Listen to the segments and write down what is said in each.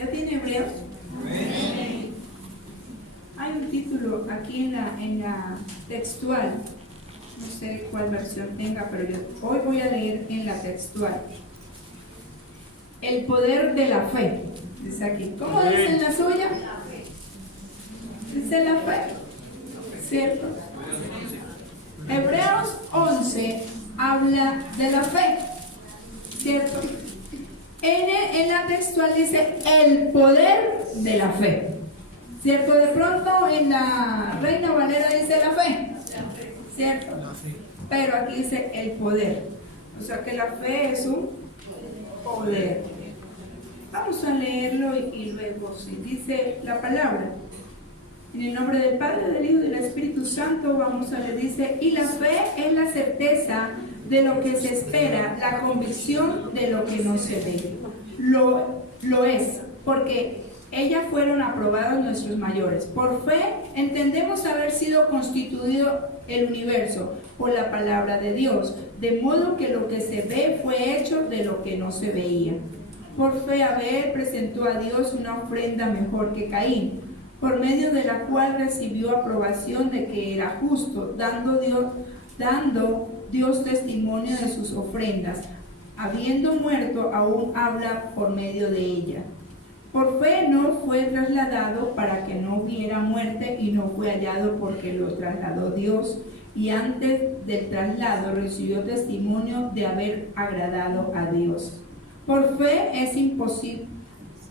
¿Ya tiene Hebreos? Amén. Hay un título aquí en la textual, no sé cuál versión tenga, pero yo hoy voy a leer en la textual. El poder de la fe, dice aquí. ¿Cómo dice en la suya? Dice la fe, ¿cierto? Hebreos 11 habla de la fe, ¿cierto? En la textual dice el poder de la fe, ¿cierto? De pronto en la Reina Valera dice la fe, ¿cierto? Pero aquí dice el poder, o sea que la fe es un poder. Vamos a leerlo y luego si dice la palabra. En el nombre del Padre, del Hijo y del Espíritu Santo, vamos a leer, dice, y la fe es la certeza de lo que se espera, la convicción de lo que no se ve. Lo es, porque ellas fueron aprobados nuestros mayores. Por fe entendemos haber sido constituido el universo por la palabra de Dios, de modo que lo que se ve fue hecho de lo que no se veía. Por fe Abel presentó a Dios una ofrenda mejor que Caín, por medio de la cual recibió aprobación de que era justo, dando Dios testimonio de sus ofrendas. Habiendo muerto, aún habla por medio de ella. Por fe no fue trasladado para que no hubiera muerte, y no fue hallado porque lo trasladó Dios, y antes del traslado recibió testimonio de haber agradado a Dios. Por fe es imposible,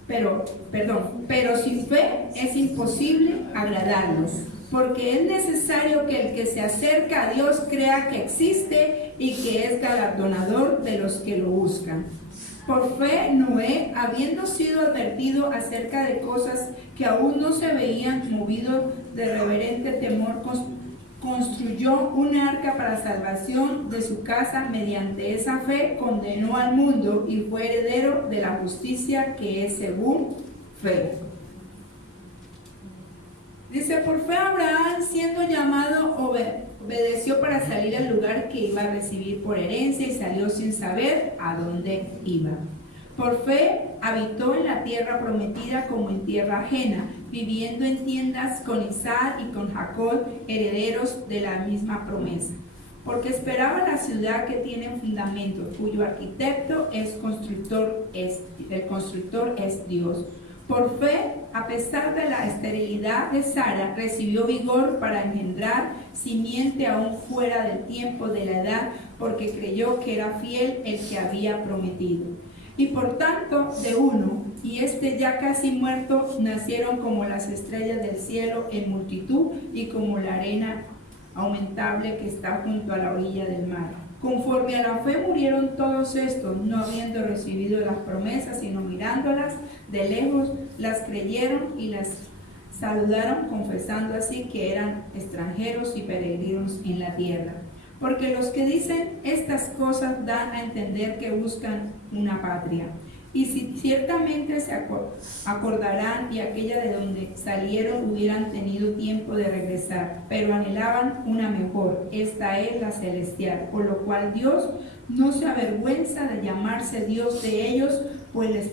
pero sin fe es imposible agradarlos, porque es necesario que el que se acerca a Dios crea que existe y que es galardonador de los que lo buscan. Por fe Noé, habiendo sido advertido acerca de cosas que aún no se veían, movido de reverente temor, construyó un arca para salvación de su casa. Mediante esa fe condenó al mundo y fue heredero de la justicia que es según fe. Dice, por fe Abraham, siendo llamado, obedeció para salir al lugar que iba a recibir por herencia, y salió sin saber a dónde iba. Por fe habitó en la tierra prometida como en tierra ajena, viviendo en tiendas con Isaac y con Jacob, herederos de la misma promesa. Porque esperaba la ciudad que tiene fundamentos, cuyo arquitecto el constructor es Dios. Por fe, a pesar de la esterilidad de Sara, recibió vigor para engendrar simiente aún fuera del tiempo de la edad, porque creyó que era fiel el que había prometido. Y por tanto, de uno, y ya casi muerto, nacieron como las estrellas del cielo en multitud, y como la arena aumentable que está junto a la orilla del mar. Conforme a la fe murieron todos estos, no habiendo recibido las promesas, sino mirándolas de lejos, las creyeron y las saludaron, confesando así que eran extranjeros y peregrinos en la tierra. Porque los que dicen estas cosas dan a entender que buscan una patria. Y si ciertamente se acordarán y aquella de donde salieron hubieran tenido tiempo de regresar, pero anhelaban una mejor, esta es la celestial, por lo cual Dios no se avergüenza de llamarse Dios de ellos, pues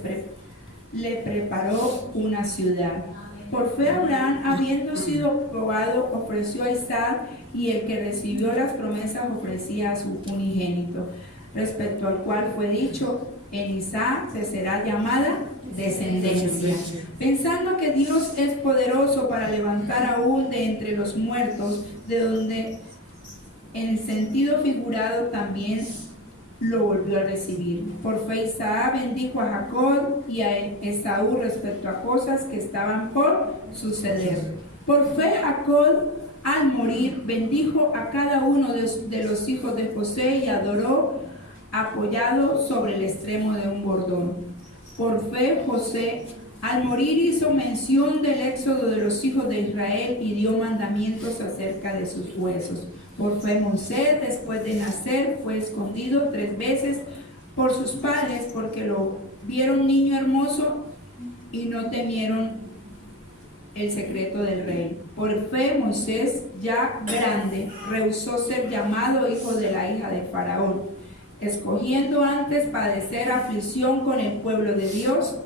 le preparó una ciudad. Por fe Abraham, habiendo sido probado, ofreció a Isaac, y el que recibió las promesas ofrecía a su unigénito, respecto al cual fue dicho, en Isaac te será llamada descendencia, pensando que Dios es poderoso para levantar aún de entre los muertos, de donde en el sentido figurado también lo volvió a recibir. Por fe Isaac bendijo a Jacob y a Esaú respecto a cosas que estaban por suceder. Por fe Jacob, al morir, bendijo a cada uno de los hijos de José y adoró apoyado sobre el extremo de un bordón. Por fe José, al morir, hizo mención del éxodo de los hijos de Israel y dio mandamientos acerca de sus huesos. Por fe Moisés, después de nacer, fue escondido 3 veces por sus padres, porque lo vieron niño hermoso y no temieron el secreto del rey. Por fe Moisés, ya grande, rehusó ser llamado hijo de la hija de Faraón, escogiendo antes padecer aflicción con el pueblo de Dios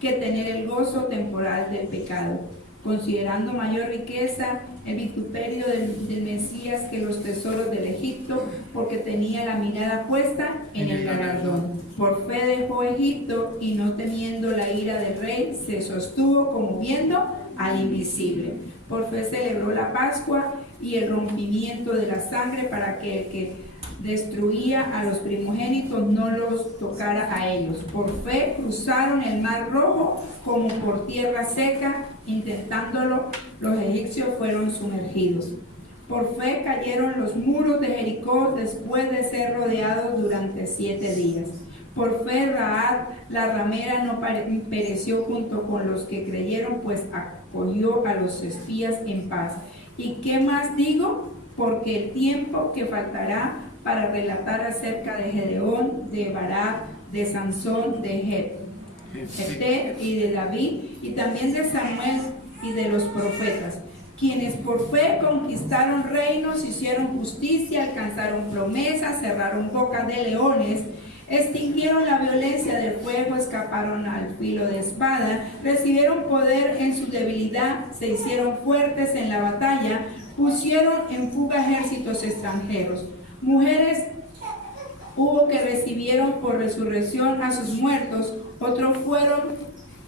que tener el gozo temporal del pecado, considerando mayor riqueza el vituperio del Mesías que los tesoros del Egipto, porque tenía la mirada puesta en el galardón. Por fe dejó Egipto y no temiendo la ira del rey, se sostuvo como viendo al invisible. Por fe celebró la Pascua y el rompimiento de la sangre para que el que destruía a los primogénitos no los tocara a ellos. Por fe cruzaron el mar rojo como por tierra seca, intentándolo los egipcios fueron sumergidos. Por fe cayeron los muros de Jericó después de ser rodeados durante 7 días. Por fe Rahab la ramera no pereció junto con los que creyeron, pues acogió a los espías en paz. ¿Y qué más digo? Porque el tiempo que faltará para relatar acerca de Gedeón, de Barak, de Sansón, de Jefté y de David, y también de Samuel y de los profetas, quienes por fe conquistaron reinos, hicieron justicia, alcanzaron promesas, cerraron bocas de leones, extinguieron la violencia del fuego, escaparon al filo de espada, recibieron poder en su debilidad, se hicieron fuertes en la batalla, pusieron en fuga ejércitos extranjeros. Mujeres hubo que recibieron por resurrección a sus muertos, otros fueron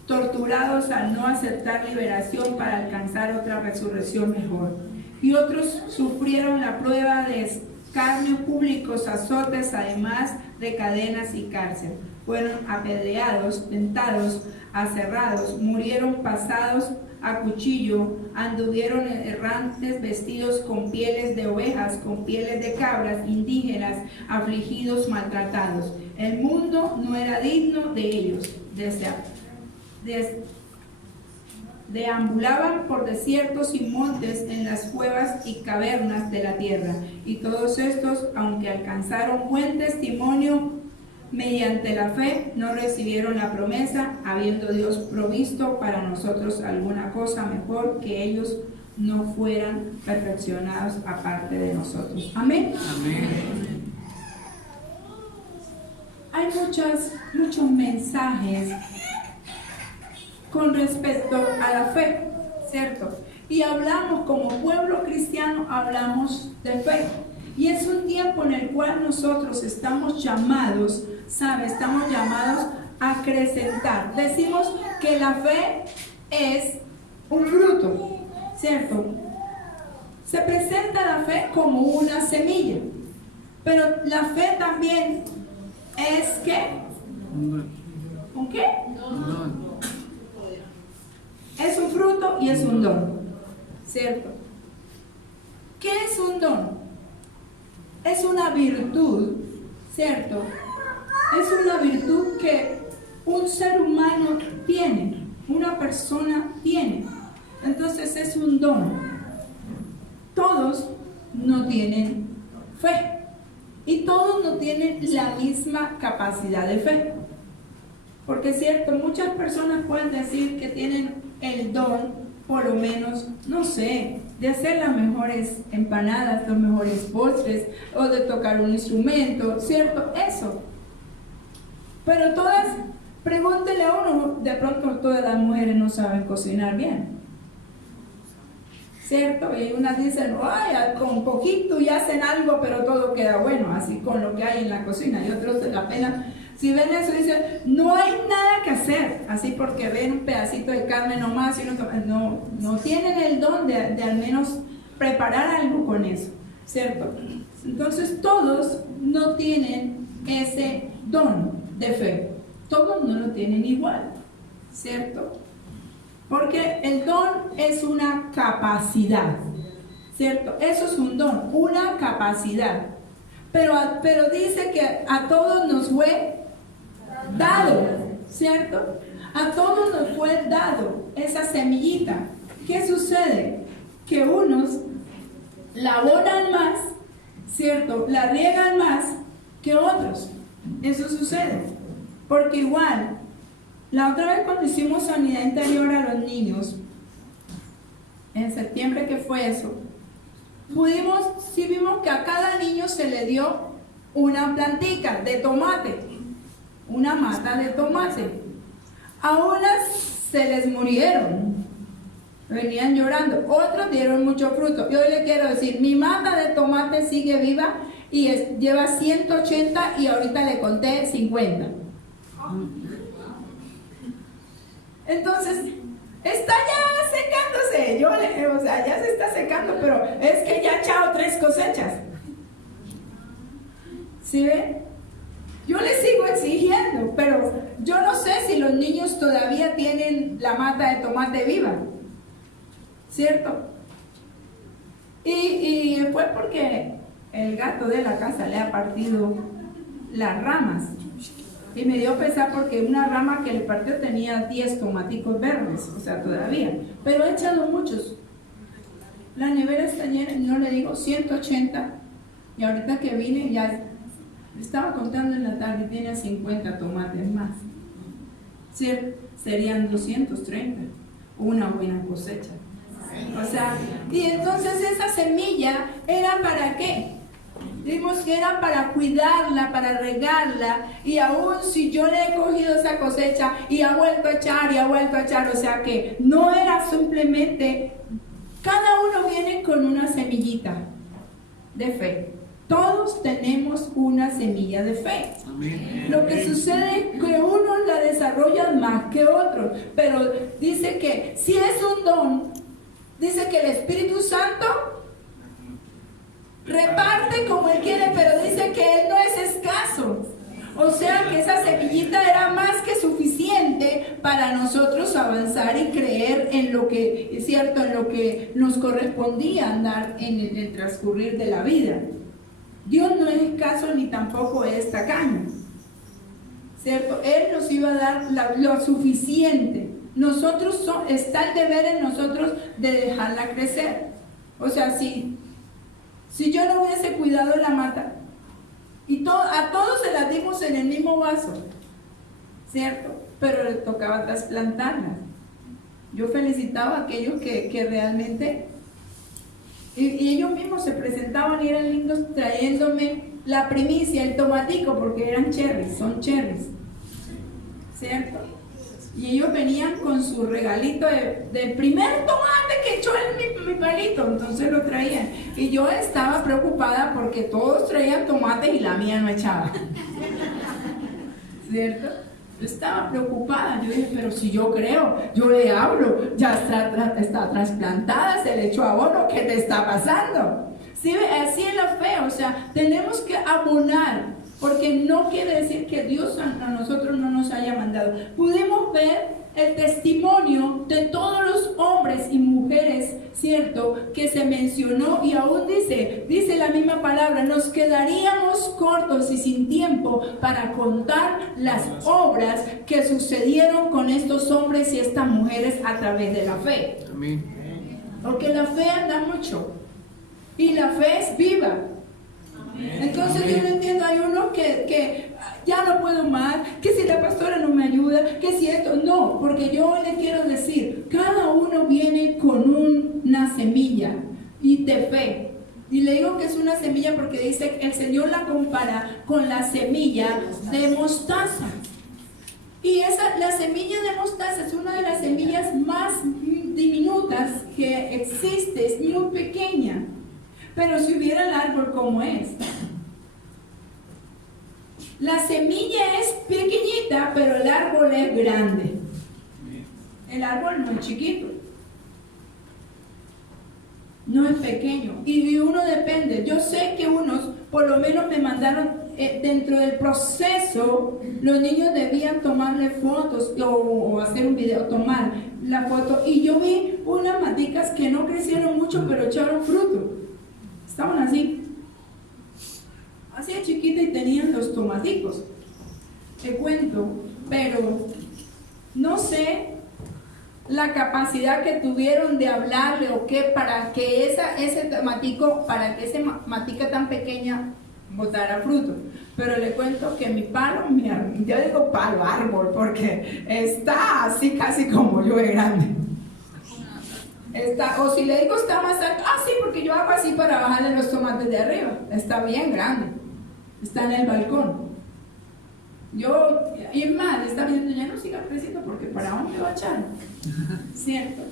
torturados al no aceptar liberación para alcanzar otra resurrección mejor. Y otros sufrieron la prueba de escarnio públicos, azotes, además de cadenas y cárcel. Fueron apedreados, tentados, aserrados, murieron pasados a cuchillo, anduvieron errantes vestidos con pieles de ovejas, con pieles de cabras, indígenas, afligidos, maltratados. El mundo no era digno de ellos. Deambulaban por desiertos y montes, en las cuevas y cavernas de la tierra. Y todos estos, aunque alcanzaron buen testimonio mediante la fe, no recibieron la promesa, habiendo Dios provisto para nosotros alguna cosa mejor, que ellos no fueran perfeccionados aparte de nosotros. Amén. Amén. Hay muchos mensajes con respecto a la fe, ¿cierto? Y hablamos como pueblo cristiano, hablamos de fe. Y es un tiempo en el cual nosotros estamos llamados, ¿sabe? Estamos llamados a acrecentar. Decimos que la fe es un fruto, ¿cierto? Se presenta la fe como una semilla, pero la fe también es ¿qué? ¿Un qué? Es un fruto y es un don, ¿cierto? ¿Qué es un don? Es una virtud, ¿cierto? Es una virtud que un ser humano tiene, una persona tiene. Entonces es un don. Todos no tienen fe y todos no tienen la misma capacidad de fe. Porque es cierto, muchas personas pueden decir que tienen el don, por lo menos, no sé, de hacer las mejores empanadas, los mejores postres, o de tocar un instrumento, ¿cierto? Eso. Pero todas, pregúntele a uno, de pronto todas las mujeres no saben cocinar bien, ¿cierto? Y unas dicen, ay, con poquito y hacen algo, pero todo queda bueno, así con lo que hay en la cocina. Y otros apenas, si ven eso, dicen, no hay nada que hacer, así porque ven un pedacito de carne nomás y no tienen el don de al menos preparar algo con eso, ¿cierto? Entonces todos no tienen ese don de fe, todos no lo tienen igual, ¿cierto? Porque el don es una capacidad, ¿cierto? Eso es un don, una capacidad. Pero dice que a todos nos fue dado, ¿cierto? A todos nos fue dado esa semillita. ¿Qué sucede? Que unos la abonan más, ¿cierto? La riegan más que otros. Eso sucede. Porque igual, la otra vez cuando hicimos sanidad interior a los niños, en septiembre que fue eso, sí vimos que a cada niño se le dio una plantica de tomate, una mata de tomate. A unas se les murieron, venían llorando, otros dieron mucho fruto. Yo le quiero decir, mi mata de tomate sigue viva y lleva 180 y ahorita le conté 50. Entonces, está ya secándose. O sea, ya se está secando, pero es que ya ha echado 3 cosechas. ¿Sí ven? Yo les sigo exigiendo, pero yo no sé si los niños todavía tienen la mata de tomate viva. ¿Cierto? Y fue porque el gato de la casa le ha partido las ramas. Y me dio pesar porque una rama que le partió tenía 10 tomaticos verdes, o sea, todavía. Pero he echado muchos. La nevera está llena, no le digo 180. Y ahorita que vine ya estaba contando en la tarde, tiene 50 tomates más. Serían 230. Una buena cosecha. O sea, y entonces esa semilla era para qué? Dimos que era para cuidarla, para regarla, y aún si yo le he cogido esa cosecha y ha vuelto a echar y ha vuelto a echar, o sea que no era simplemente, cada uno viene con una semillita de fe. Todos tenemos una semilla de fe. Amén. Lo que sucede es que unos la desarrollan más que otros, pero dice que si es un don, dice que el Espíritu Santo reparte como Él quiere, pero dice que Él no es escaso. O sea que esa semillita era más que suficiente para nosotros avanzar y creer en lo que es cierto, en lo que nos correspondía andar en el transcurrir de la vida. Dios no es escaso ni tampoco es tacaño, ¿cierto? Él nos iba a dar lo suficiente. Nosotros está el deber en nosotros de dejarla crecer. O sea, si yo no hubiese cuidado la mata, y a todos se las dimos en el mismo vaso, ¿cierto? Pero le tocaba trasplantarlas. Yo felicitaba a aquellos que realmente, y ellos mismos se presentaban y eran lindos trayéndome la primicia, el tomatico, porque eran cherries, son cherries, ¿cierto? Y ellos venían con su regalito del primer tomate que echó mi palito, entonces lo traían. Y yo estaba preocupada porque todos traían tomates y la mía no echaba. ¿Cierto? Yo estaba preocupada, yo dije, pero si yo creo, yo le hablo, ya está trasplantada, se le echó abono, ¿qué te está pasando? ¿Sí? Así es la fe, o sea, tenemos que abonar. Porque no quiere decir que Dios a nosotros no nos haya mandado. Pudimos ver el testimonio de todos los hombres y mujeres, ¿cierto?, que se mencionó, y aún dice la misma palabra, nos quedaríamos cortos y sin tiempo para contar las obras que sucedieron con estos hombres y estas mujeres a través de la fe. Amén. Porque la fe anda mucho y la fe es viva. Entonces yo no entiendo, hay unos que ya no puedo más, que si la pastora no me ayuda, que si esto, no, porque yo le quiero decir, cada uno viene con una semilla y de fe. Y le digo que es una semilla porque dice que el Señor la compara con la semilla de mostaza. Y la semilla de mostaza es una de las semillas más diminutas que existe, es muy pequeña. Pero si hubiera el árbol como es, la semilla es pequeñita, pero el árbol es grande. El árbol no es chiquito, no es pequeño, y uno depende. Yo sé que unos, por lo menos me mandaron, dentro del proceso, los niños debían tomarle fotos o hacer un video, tomar la foto, y yo vi unas maticas que no crecieron mucho, pero echaron fruto. Estaban así de chiquita, y tenían los tomaticos. Te cuento, pero no sé la capacidad que tuvieron de hablarle o qué para que ese tomatico, para que esa matica tan pequeña botara fruto. Pero le cuento que mi palo, yo digo palo, árbol, porque está así casi como yo de grande. O si le digo está más alto, sí, porque yo hago así para bajarle los tomates de arriba. Está bien grande, está en el balcón. Y es más, está diciendo, ya no siga creciendo porque para dónde va a echar, ¿cierto?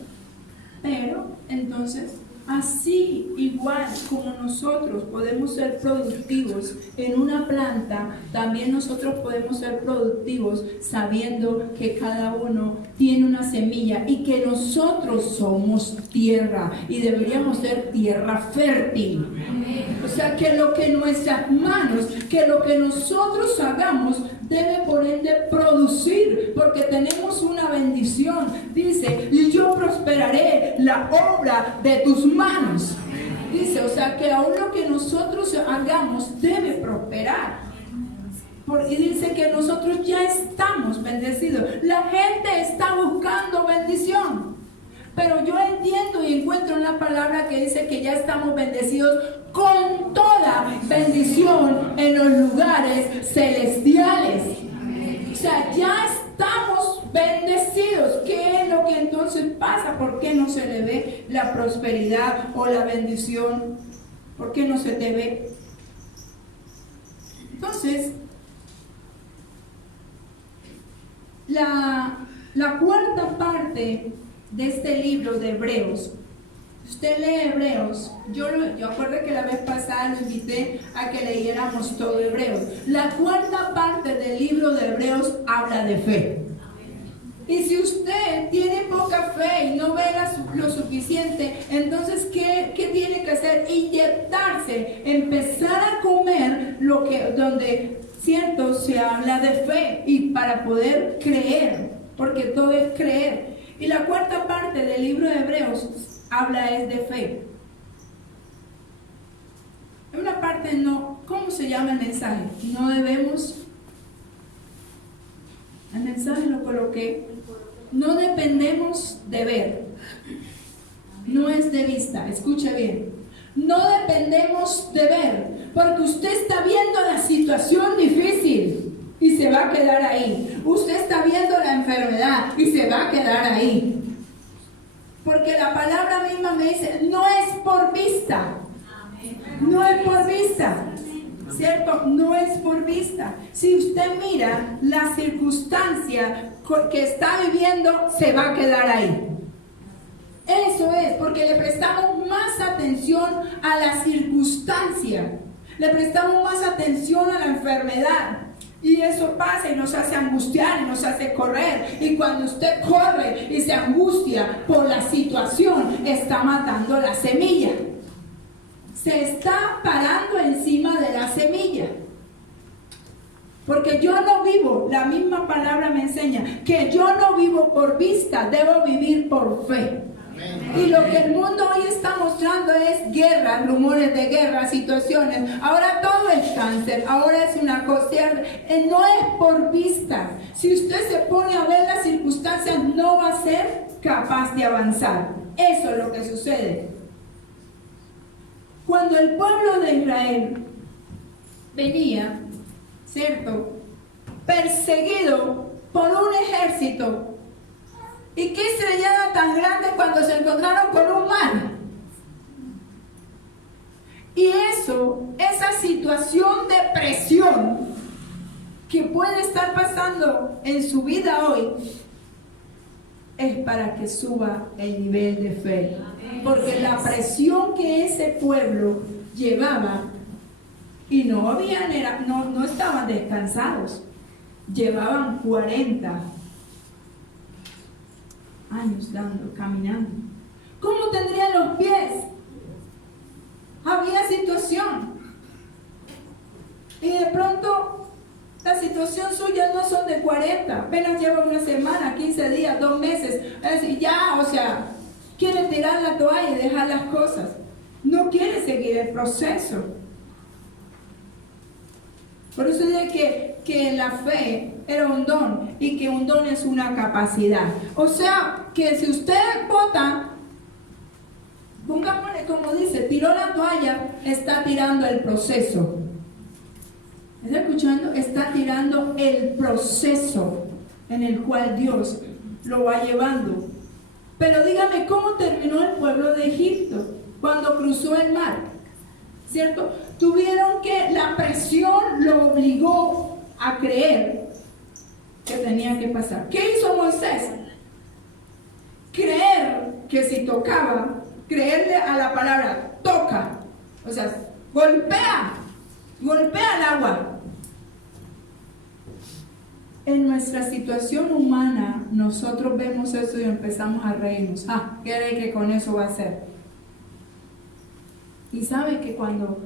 Pero entonces, así igual como nosotros podemos ser productivos en una planta, también nosotros podemos ser productivos sabiendo que cada uno tiene una semilla y que nosotros somos tierra y deberíamos ser tierra fértil. O sea, que lo que nuestras manos, que lo que nosotros hagamos debe por ende producir, porque tenemos una bendición. Dice, y yo prosperaré la obra de tus manos. Dice, o sea, que aún lo que nosotros hagamos debe prosperar. Y dice que nosotros ya estamos bendecidos. La gente está buscando bendición. Pero yo entiendo y encuentro una palabra que dice que ya estamos bendecidos con toda bendición en los lugares celestiales. O sea, ya estamos bendecidos. ¿Qué es lo que entonces pasa? ¿Por qué no se le ve la prosperidad o la bendición? ¿Por qué no se te ve? Entonces, la cuarta parte de este libro de Hebreos, usted lee Hebreos, yo acuerdo que la vez pasada lo invité a que leyéramos todo Hebreos. La cuarta parte del libro de Hebreos habla de fe. Y si usted tiene poca fe y no ve lo suficiente, entonces ¿qué tiene que hacer? Inyectarse, empezar a comer donde cierto se habla de fe, y para poder creer, porque todo es creer. Y la cuarta parte del libro de Hebreos habla es de fe. En una parte no, ¿cómo se llama el mensaje? No debemos, el mensaje lo coloqué, no dependemos de ver, no es de vista, escuche bien, no dependemos de ver, porque usted está viendo la situación difícil y se va a quedar ahí. Usted está viendo la enfermedad y se va a quedar ahí. Porque la palabra misma me dice, no es por vista. No es por vista. ¿Cierto? No es por vista. Si usted mira la circunstancia que está viviendo, se va a quedar ahí. Eso es, porque le prestamos más atención a la circunstancia. Le prestamos más atención a la enfermedad. Y eso pasa y nos hace angustiar y nos hace correr. Y cuando usted corre y se angustia por la situación, está matando la semilla. Se está parando encima de la semilla. Porque yo no vivo, la misma palabra me enseña, que yo no vivo por vista, debo vivir por fe. Y lo que el mundo hoy está mostrando es guerras, rumores de guerra, situaciones. Ahora todo es cáncer, ahora es una cosa, no es por vista. Si usted se pone a ver las circunstancias, no va a ser capaz de avanzar. Eso es lo que sucede. Cuando el pueblo de Israel venía, ¿cierto?, perseguido por un ejército. ¿Y qué estrellada tan grande cuando se encontraron con un mar? Y esa situación de presión que puede estar pasando en su vida hoy, es para que suba el nivel de fe. Porque la presión que ese pueblo llevaba, y no estaban descansados, llevaban 40 años caminando. ¿Cómo tendrían los pies? Había situación. Y de pronto, la situación suya no son de 40, apenas lleva una semana, 15 días, 2 meses. Es decir, quiere tirar la toalla y dejar las cosas. No quiere seguir el proceso. Por eso dice que la fe era un don y que un don es una capacidad. O sea, que si usted bota, pongámosle como dice, tiró la toalla, está tirando el proceso. ¿Está escuchando? Está tirando el proceso en el cual Dios lo va llevando. Pero dígame, ¿cómo terminó el pueblo de Egipto cuando cruzó el mar? ¿Cierto? Tuvieron que, la presión lo obligó a creer que tenía que pasar. ¿Qué hizo Moisés? Creer que si tocaba, creerle a la palabra toca, o sea, golpea el agua. En nuestra situación humana, nosotros vemos eso y empezamos a reírnos. ¿Qué cree que con eso va a hacer? Y sabe que cuando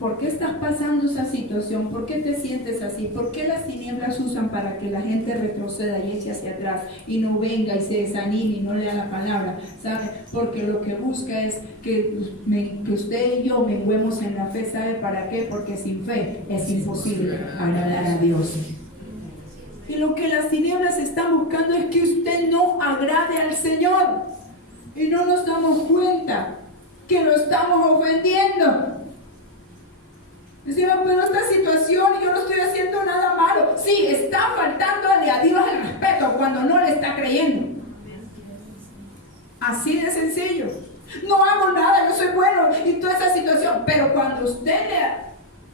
¿por qué estás pasando esa situación? ¿Por qué te sientes así? ¿Por qué las tinieblas usan para que la gente retroceda y eche hacia atrás y no venga y se desanime y no lea la palabra? ¿Sabe? Porque lo que busca es que usted y yo menguemos en la fe. ¿Sabe para qué? Porque sin fe es imposible agradar a Dios. Y lo que las tinieblas están buscando es que usted no agrade al Señor. Y no nos damos cuenta que lo estamos ofendiendo. Decimos, pero esta situación yo no estoy haciendo nada malo. Sí, está faltándole a Dios el respeto cuando no le está creyendo. Así de sencillo. No hago nada, yo soy bueno y toda esa situación. Pero cuando usted le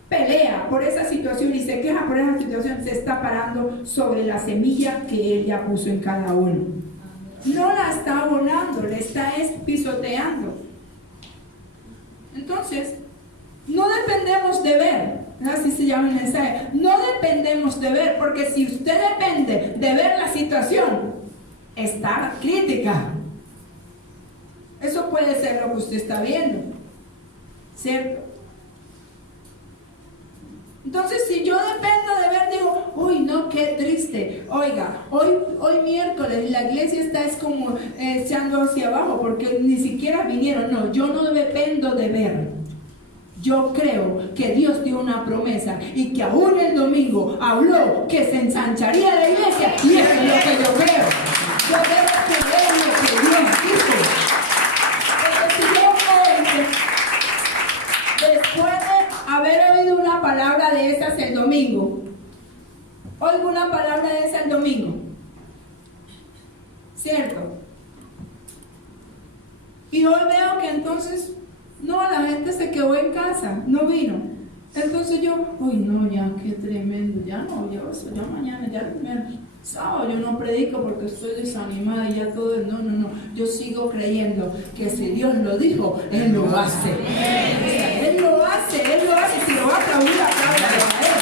pelea por esa situación y se queja por esa situación, se está parando sobre la semilla que Él ya puso en cada uno. No la está abonando, le está pisoteando. Entonces, no dependemos de ver, así se llama el mensaje, no dependemos de ver, porque si usted depende de ver la situación, está crítica. Eso puede ser lo que usted está viendo, ¿cierto? Entonces, si yo dependo de ver, digo, uy, no, qué triste. Oiga, hoy miércoles la iglesia está como echando hacia abajo porque ni siquiera vinieron. No, yo no dependo de ver. Yo creo que Dios dio una promesa y que aún el domingo habló que se ensancharía la iglesia, y eso es lo que yo creo. Yo debo creer en lo que Dios dijo. Porque si yo creo, después de haber oído una palabra de esas el domingo, oigo una palabra de esa el domingo, ¿cierto? Y hoy veo que entonces no, la gente se quedó en casa, no vino. Entonces yo, uy, no, ya, qué tremendo, ya no, ya mañana, ya el sábado yo no predico porque estoy desanimada y ya todo, no, yo sigo creyendo que si Dios lo dijo, Él lo hace. Él lo hace, si lo va a aplaudir, apláudalo a Él.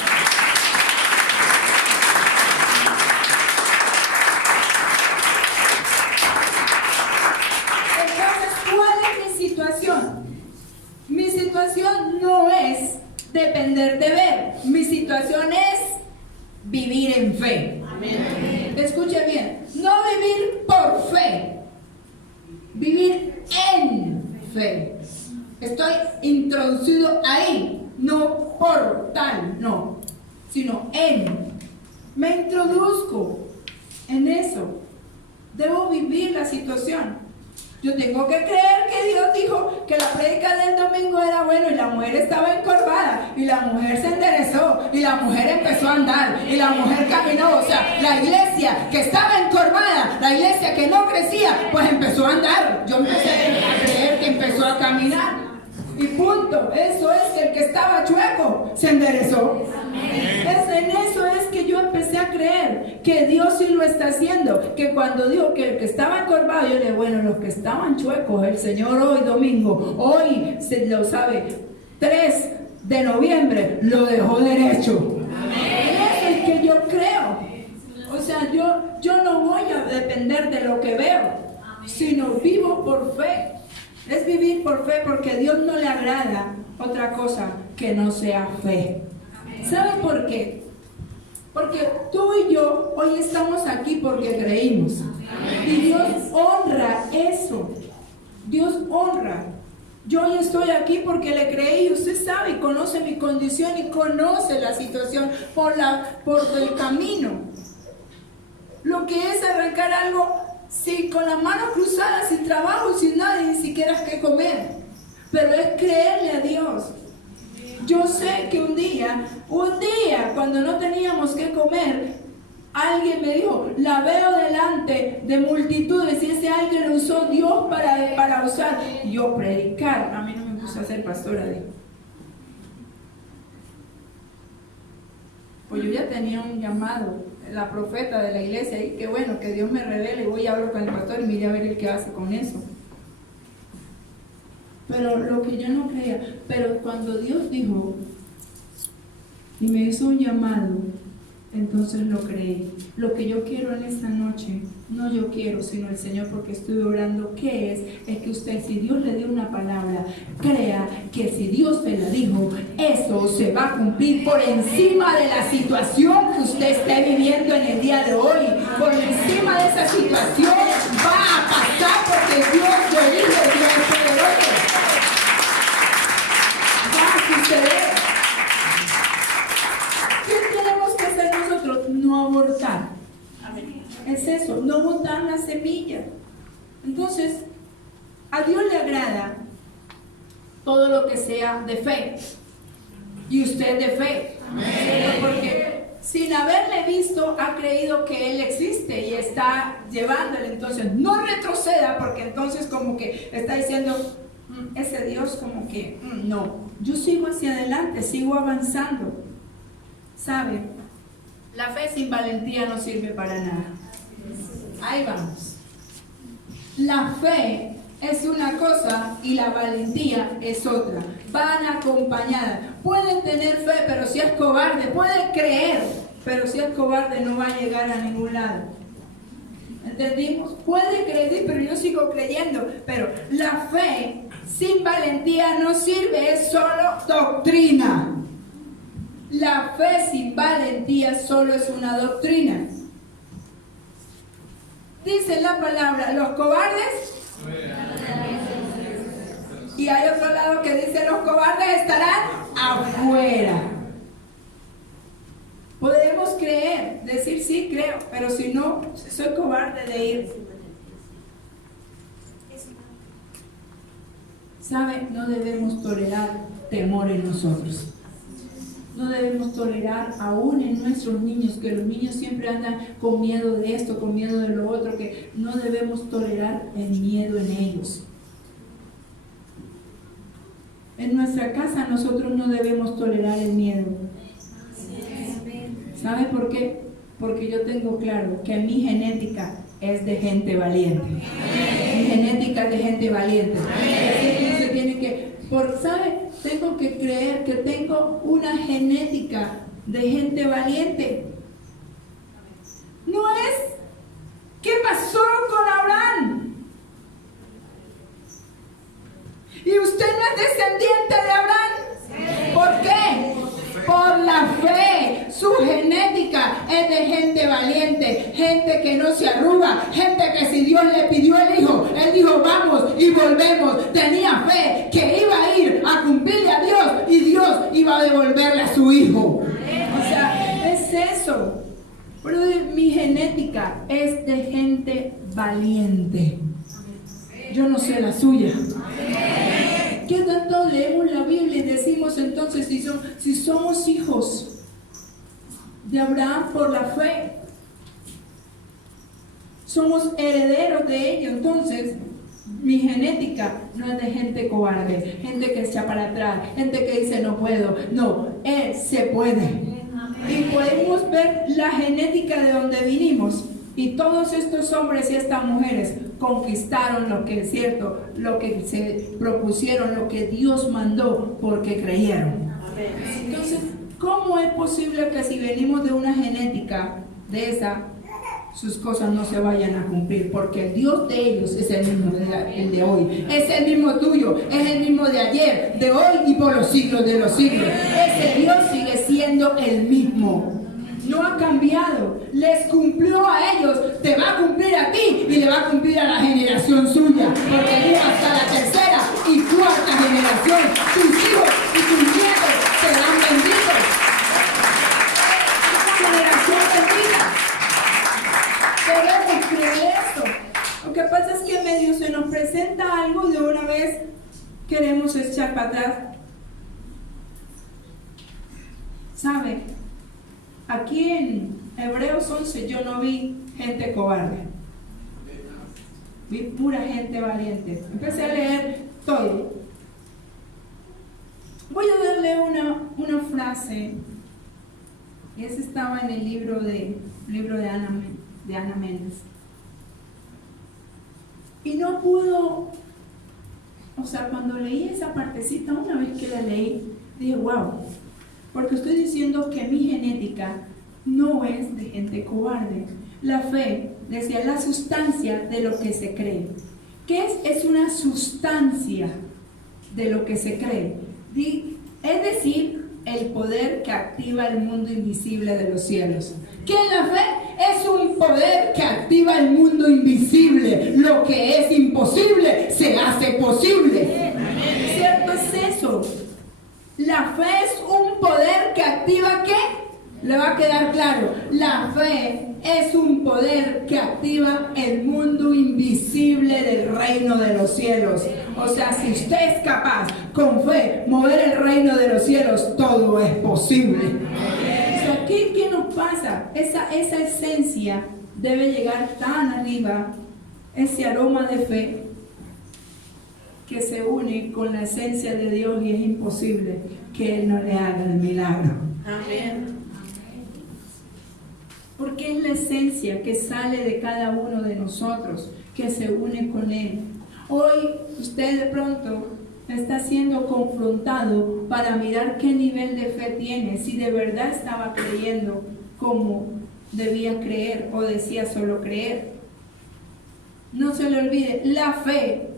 Entonces, ¿cuál es mi situación? Mi situación no es depender de ver, mi situación es vivir en fe. Amén. Escuche bien, no vivir por fe, vivir en fe. Estoy introducido ahí, no por tal, no, sino en. Me introduzco en eso. Debo vivir la situación. Yo tengo que creer que Dios dijo que la prédica del domingo era bueno y la mujer estaba encorvada y la mujer se enderezó y la mujer empezó a andar y la mujer caminó. O sea, la iglesia que estaba encorvada, la iglesia que no crecía, pues empezó a andar. Yo empecé a creer que empezó a caminar. Y punto. Eso es que el que estaba chueco se enderezó. En eso es que yo empecé a creer que Dios sí lo está haciendo. Que cuando dijo que el que estaba encorvado, yo le dije, bueno, los que estaban chuecos, el Señor hoy domingo, hoy se lo sabe, 3 de noviembre lo dejó derecho. Eso es que yo creo. O sea, yo no voy a depender de lo que veo, sino vivo por fe. Es vivir por fe, porque a Dios no le agrada otra cosa que no sea fe. ¿Sabe por qué? Porque tú y yo hoy estamos aquí porque creímos. Y Dios honra eso. Dios honra. Yo hoy estoy aquí porque le creí. Usted sabe y conoce mi condición y conoce la situación por el camino. Lo que es arrancar algo con las manos cruzadas, sin trabajo, sin nada, ni siquiera que comer. Pero es creerle a Dios. Yo sé que un día, cuando no teníamos que comer, alguien me dijo, la veo delante de multitudes, y ese alguien lo usó Dios para usar. Y yo predicar, a mí no me gusta ser pastora. Pues yo ya tenía un llamado la profeta de la iglesia, y que bueno, que Dios me revele, y voy a hablar con el pastor y mire a ver el qué hace con eso. Pero lo que yo no creía, pero cuando Dios dijo y me hizo un llamado, entonces lo creí. Lo que yo quiero en esta noche, no yo quiero, sino el Señor, porque estoy orando, ¿qué es? Es que usted, si Dios le dio una palabra, crea que si Dios te la dijo, eso se va a cumplir por encima de la situación que usted esté viviendo en el día de hoy. Por encima de esa situación va a pasar, porque Dios lo dijo, Dios es poderoso. Va a suceder. No abortar. Es eso, no botar la semilla. Entonces, a Dios le agrada todo lo que sea de fe. Y usted de fe. Amén. Porque sin haberle visto, ha creído que Él existe y está llevándole. Entonces, no retroceda, porque entonces como que está diciendo, ese Dios como que, no. Yo sigo hacia adelante, sigo avanzando. ¿Sabe? La fe sin valentía no sirve para nada. Ahí vamos. La fe es una cosa y la valentía es otra. Van acompañadas. Pueden tener fe, pero si es cobarde, puede creer, pero si es cobarde no va a llegar a ningún lado. ¿Entendimos? Puede creer, pero yo sigo creyendo. Pero la fe sin valentía no sirve, es solo doctrina. La fe sin valentía solo es una doctrina. Dice la palabra, los cobardes. Y hay otro lado que dice, los cobardes estarán afuera. Podemos creer, decir sí creo, pero si no, soy cobarde de ir. ¿Sabe? No debemos tolerar temor en nosotros. No debemos tolerar aún en nuestros niños, que los niños siempre andan con miedo de esto, con miedo de lo otro, que no debemos tolerar el miedo en ellos. En nuestra casa nosotros no debemos tolerar el miedo. ¿Sabe por qué? Porque yo tengo claro que mi genética es de gente valiente. Mi genética es de gente valiente. Se tiene que, ¿sabe? Tengo que creer que tengo una genética de gente valiente. No es, ¿qué pasó con Abraham? ¿Y usted no es descendiente de Abraham? ¿Por qué? Por la fe. Su genética es de gente valiente, gente que no se arruga, gente que si Dios le pidió el hijo, él dijo vamos y volvemos. Tenía fe que iba a ir a cumplirle a Dios y Dios iba a devolverle a su hijo. O sea, es eso. Pero mi genética es de gente valiente. Yo no sé la suya. ¿Qué tanto leemos la Biblia y decimos entonces si somos hijos de Abraham por la fe, somos herederos de ello? Entonces mi genética no es de gente cobarde, gente que echa para atrás, gente que dice no puedo. No, él se puede. Y podemos ver la genética de donde vinimos. Y todos estos hombres y estas mujeres conquistaron lo que es cierto, lo que se propusieron, lo que Dios mandó, porque creyeron. Entonces, ¿cómo es posible que si venimos de una genética de esa, sus cosas no se vayan a cumplir? Porque el Dios de ellos es el mismo el de hoy, es el mismo tuyo, es el mismo de ayer, de hoy y por los siglos de los siglos. Ese Dios sigue siendo el mismo. No ha cambiado, les cumplió a ellos, te va a cumplir a ti y le va a cumplir a la generación suya, porque dijo hasta la tercera y cuarta generación, tus hijos y tus nietos serán benditos. Esta generación bendita. Debemos creer esto. Lo que pasa es que medio se nos presenta algo y de una vez queremos echar para atrás. ¿Sabe? Aquí en Hebreos 11 yo no vi gente cobarde, vi pura gente valiente. Empecé a leer todo. Voy a darle una frase Y ese estaba en el libro de Ana Méndez. Y no pudo, o sea, cuando leí esa partecita, una vez que la leí, dije, wow, porque estoy diciendo que mi genética no es de gente cobarde. La fe, decía, es la sustancia de lo que se cree. ¿Qué es? Es una sustancia de lo que se cree. Es decir, el poder que activa el mundo invisible de los cielos. ¿Qué es la fe? Es un poder que activa el mundo invisible. Lo que es imposible se hace posible. ¿Cierto es eso? La fe es un poder que activa ¿qué? Le va a quedar claro. La fe es un poder que activa el mundo invisible del reino de los cielos. O sea, si usted es capaz con fe mover el reino de los cielos, todo es posible. O sea, ¿qué nos pasa? Esa esencia debe llegar tan arriba, ese aroma de fe que se une con la esencia de Dios, y es imposible que Él no le haga el milagro. Amén. Porque es la esencia que sale de cada uno de nosotros, que se une con Él. Hoy usted de pronto está siendo confrontado para mirar qué nivel de fe tiene, si de verdad estaba creyendo como debía creer o decía solo creer. No se le olvide, la fe,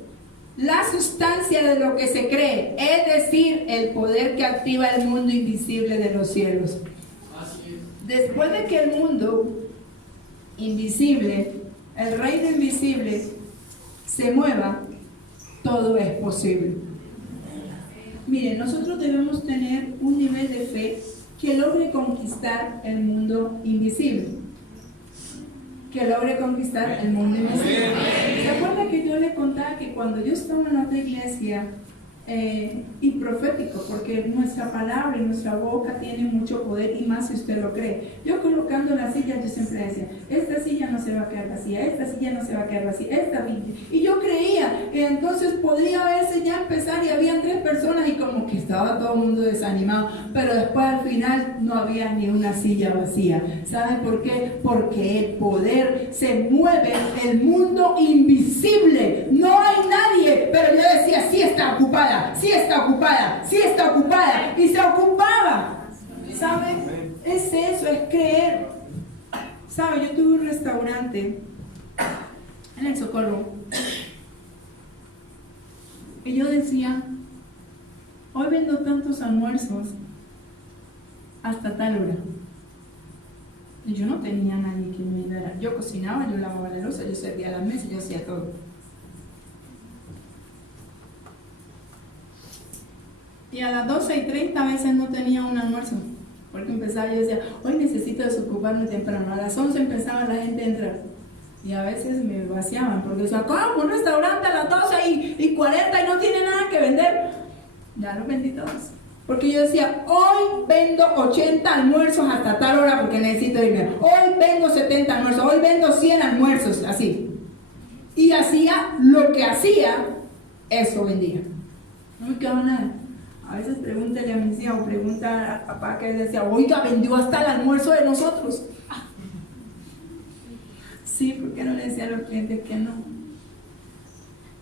la sustancia de lo que se cree, es decir, el poder que activa el mundo invisible de los cielos. Después de que el mundo invisible, el reino invisible, se mueva, todo es posible. Miren, nosotros debemos tener un nivel de fe que logre conquistar el mundo invisible. Que logre conquistar el mundo invisible. ¿Se acuerdan que yo le contaba que cuando yo estaba en otra iglesia, y profético, porque nuestra palabra y nuestra boca tienen mucho poder, y más si usted lo cree? Yo colocando las sillas, yo siempre decía, esta silla no se va a quedar vacía, esta silla no se va a quedar vacía, y yo creía que entonces podría verse ya empezar, y habían 3 personas y como que estaba todo el mundo desanimado, pero después al final no había ni una silla vacía. ¿Saben por qué? Porque el poder se mueve en el mundo invisible. No hay nadie, pero yo decía, sí está ocupada, sí está ocupada, sí está ocupada, y se ocupaba. ¿Saben? Es eso, es creer. ¿Saben? Yo tuve un restaurante en el Socorro y yo decía, hoy vendo tantos almuerzos hasta tal hora. Y yo no tenía nadie que me ayudara. Yo cocinaba, yo lavaba la loza, yo servía la mesa, yo hacía todo. Y a las 12:30 a veces no tenía un almuerzo, porque empezaba, yo decía, hoy necesito desocuparme temprano. A las 11 empezaba la gente a entrar, y a veces me vaciaban, porque decía, ¿cómo? Un restaurante a las 12:40 y no tiene nada que vender. Ya los vendí todos, porque yo decía, hoy vendo 80 almuerzos hasta tal hora porque necesito irme. Hoy vendo 70 almuerzos, hoy vendo 100 almuerzos, así. Y hacía lo que hacía, eso vendía. No me quedaba nada. A veces pregúntale a mis hijos o pregunta a papá, que él decía, oiga, vendió hasta el almuerzo de nosotros. Sí, porque no le decía a los clientes que no.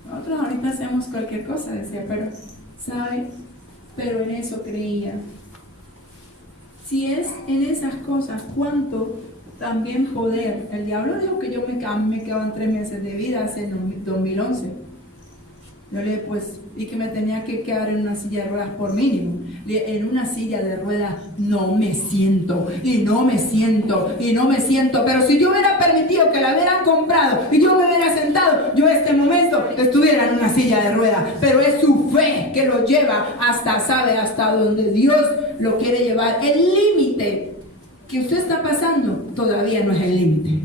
Nosotros ahorita hacemos cualquier cosa, decía, pero, ¿sabe? Pero en eso creía. Si es en esas cosas, ¿cuánto también poder? El diablo dijo que a mí me quedaban 3 meses de vida hace 2011. Yo le dije, pues, y que me tenía que quedar en una silla de ruedas por mínimo. En una silla de ruedas no me siento, y no me siento, y no me siento. Pero si yo hubiera permitido que la hubieran comprado y yo me hubiera sentado, yo en este momento estuviera en una silla de ruedas. Pero es su fe que lo lleva hasta, ¿sabe? Hasta donde Dios lo quiere llevar. El límite que usted está pasando todavía no es el límite.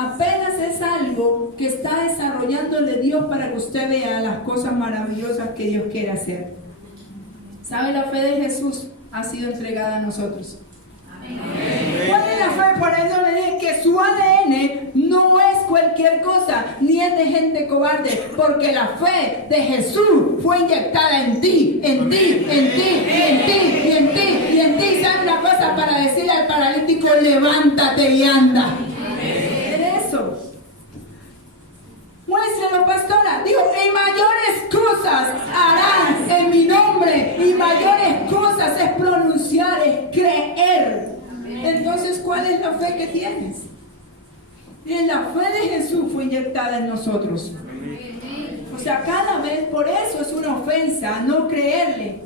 Apenas es algo que está desarrollándole Dios para que usted vea las cosas maravillosas que Dios quiere hacer. ¿Sabe? La fe de Jesús ha sido entregada a nosotros. ¿Cuál es la fe? Por eso le dije que su ADN no es cualquier cosa, ni es de gente cobarde, porque la fe de Jesús fue inyectada en ti, en ti, en ti, y en ti, y en ti, y en ti. ¿Sabes una cosa? Para decirle al paralítico, levántate y anda. Es eso. Muéstralo, pastora. Digo, y mayores cosas harán en mi nombre. Y mayores cosas es pronunciar, es creer. Entonces, ¿cuál es la fe que tienes? Y la fe de Jesús fue inyectada en nosotros. O sea, cada vez, por eso es una ofensa no creerle.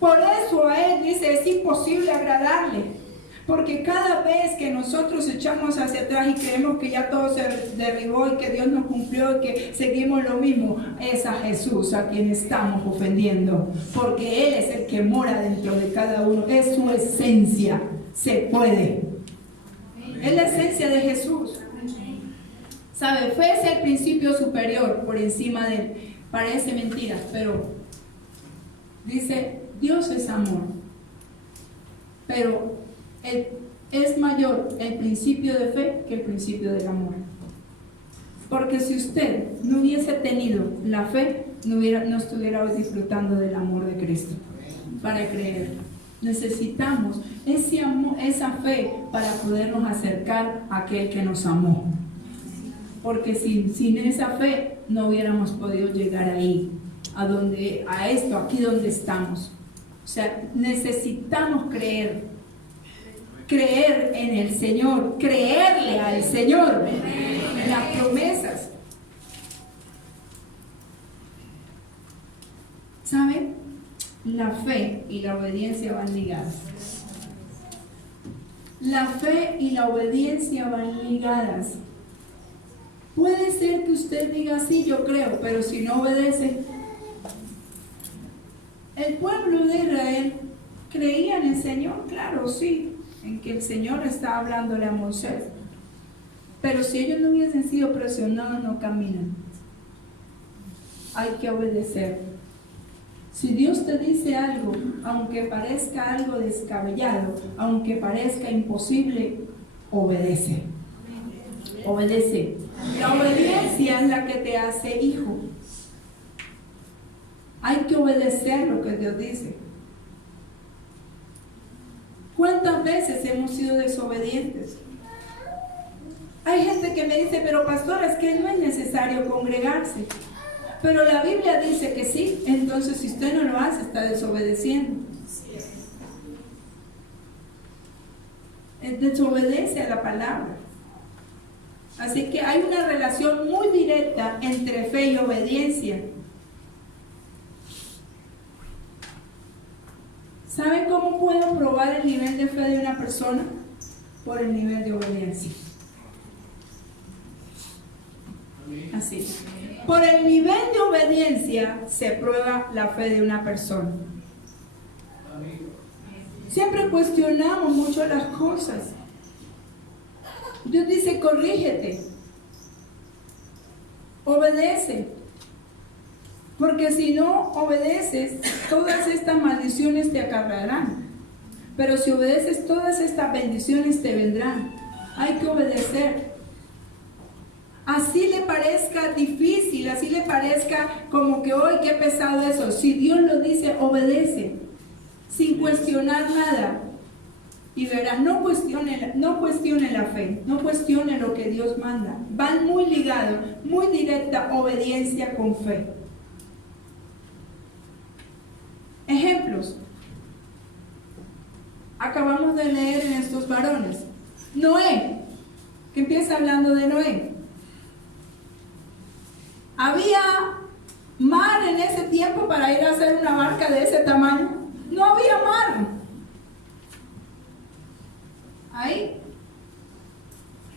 Por eso a Él dice, es imposible agradarle. Porque cada vez que nosotros echamos hacia atrás y creemos que ya todo se derribó y que Dios nos cumplió y que seguimos lo mismo, es a Jesús a quien estamos ofendiendo. Porque Él es el que mora dentro de cada uno. Es su esencia. Se puede. Es la esencia de Jesús. ¿Sabe? Fe es el principio superior por encima de Él. Parece mentira, pero dice, Dios es amor. Pero es mayor el principio de fe que el principio del amor. Porque si usted no hubiese tenido la fe, no estuviera disfrutando del amor de Cristo para creer. Necesitamos ese amor, esa fe para podernos acercar a aquel que nos amó. Porque sin esa fe no hubiéramos podido llegar ahí, a esto, aquí donde estamos. O sea, necesitamos creer en el Señor, creerle al Señor, en las promesas. ¿Saben? La fe y la obediencia van ligadas. La fe y la obediencia van ligadas. Puede ser que usted diga, sí, yo creo, pero si no obedece. El pueblo de Israel creía en el Señor, claro, sí, en que el Señor estaba hablándole a Moisés. Pero si ellos no hubiesen sido presionados, no caminan. Hay que obedecer. Si Dios te dice algo, aunque parezca algo descabellado, aunque parezca imposible, obedece. Obedece. La obediencia es la que te hace hijo. Hay que obedecer lo que Dios dice. ¿Cuántas veces hemos sido desobedientes? Hay gente que me dice, pero pastor, es que no es necesario congregarse. Pero la Biblia dice que sí, entonces si usted no lo hace, está desobedeciendo. Desobedece a la palabra. Así que hay una relación muy directa entre fe y obediencia. ¿Saben cómo puedo probar el nivel de fe de una persona? Por el nivel de obediencia. Así. Por el nivel de obediencia se prueba la fe de una persona. Siempre cuestionamos mucho las cosas. Dios dice, corrígete, obedece, porque si no obedeces, todas estas maldiciones te acarrearán, pero si obedeces, todas estas bendiciones te vendrán. Hay que obedecer. Así le parezca difícil, así le parezca como que hoy qué pesado eso. Si Dios lo dice, obedece, sin cuestionar nada. Y verás, no cuestione la fe, no cuestione lo que Dios manda. Van muy ligados, muy directa obediencia con fe. Ejemplos. Acabamos de leer en estos varones. Noé, que empieza hablando de Noé. ¿Había mar en ese tiempo para ir a hacer una barca de ese tamaño? No había mar. Ahí.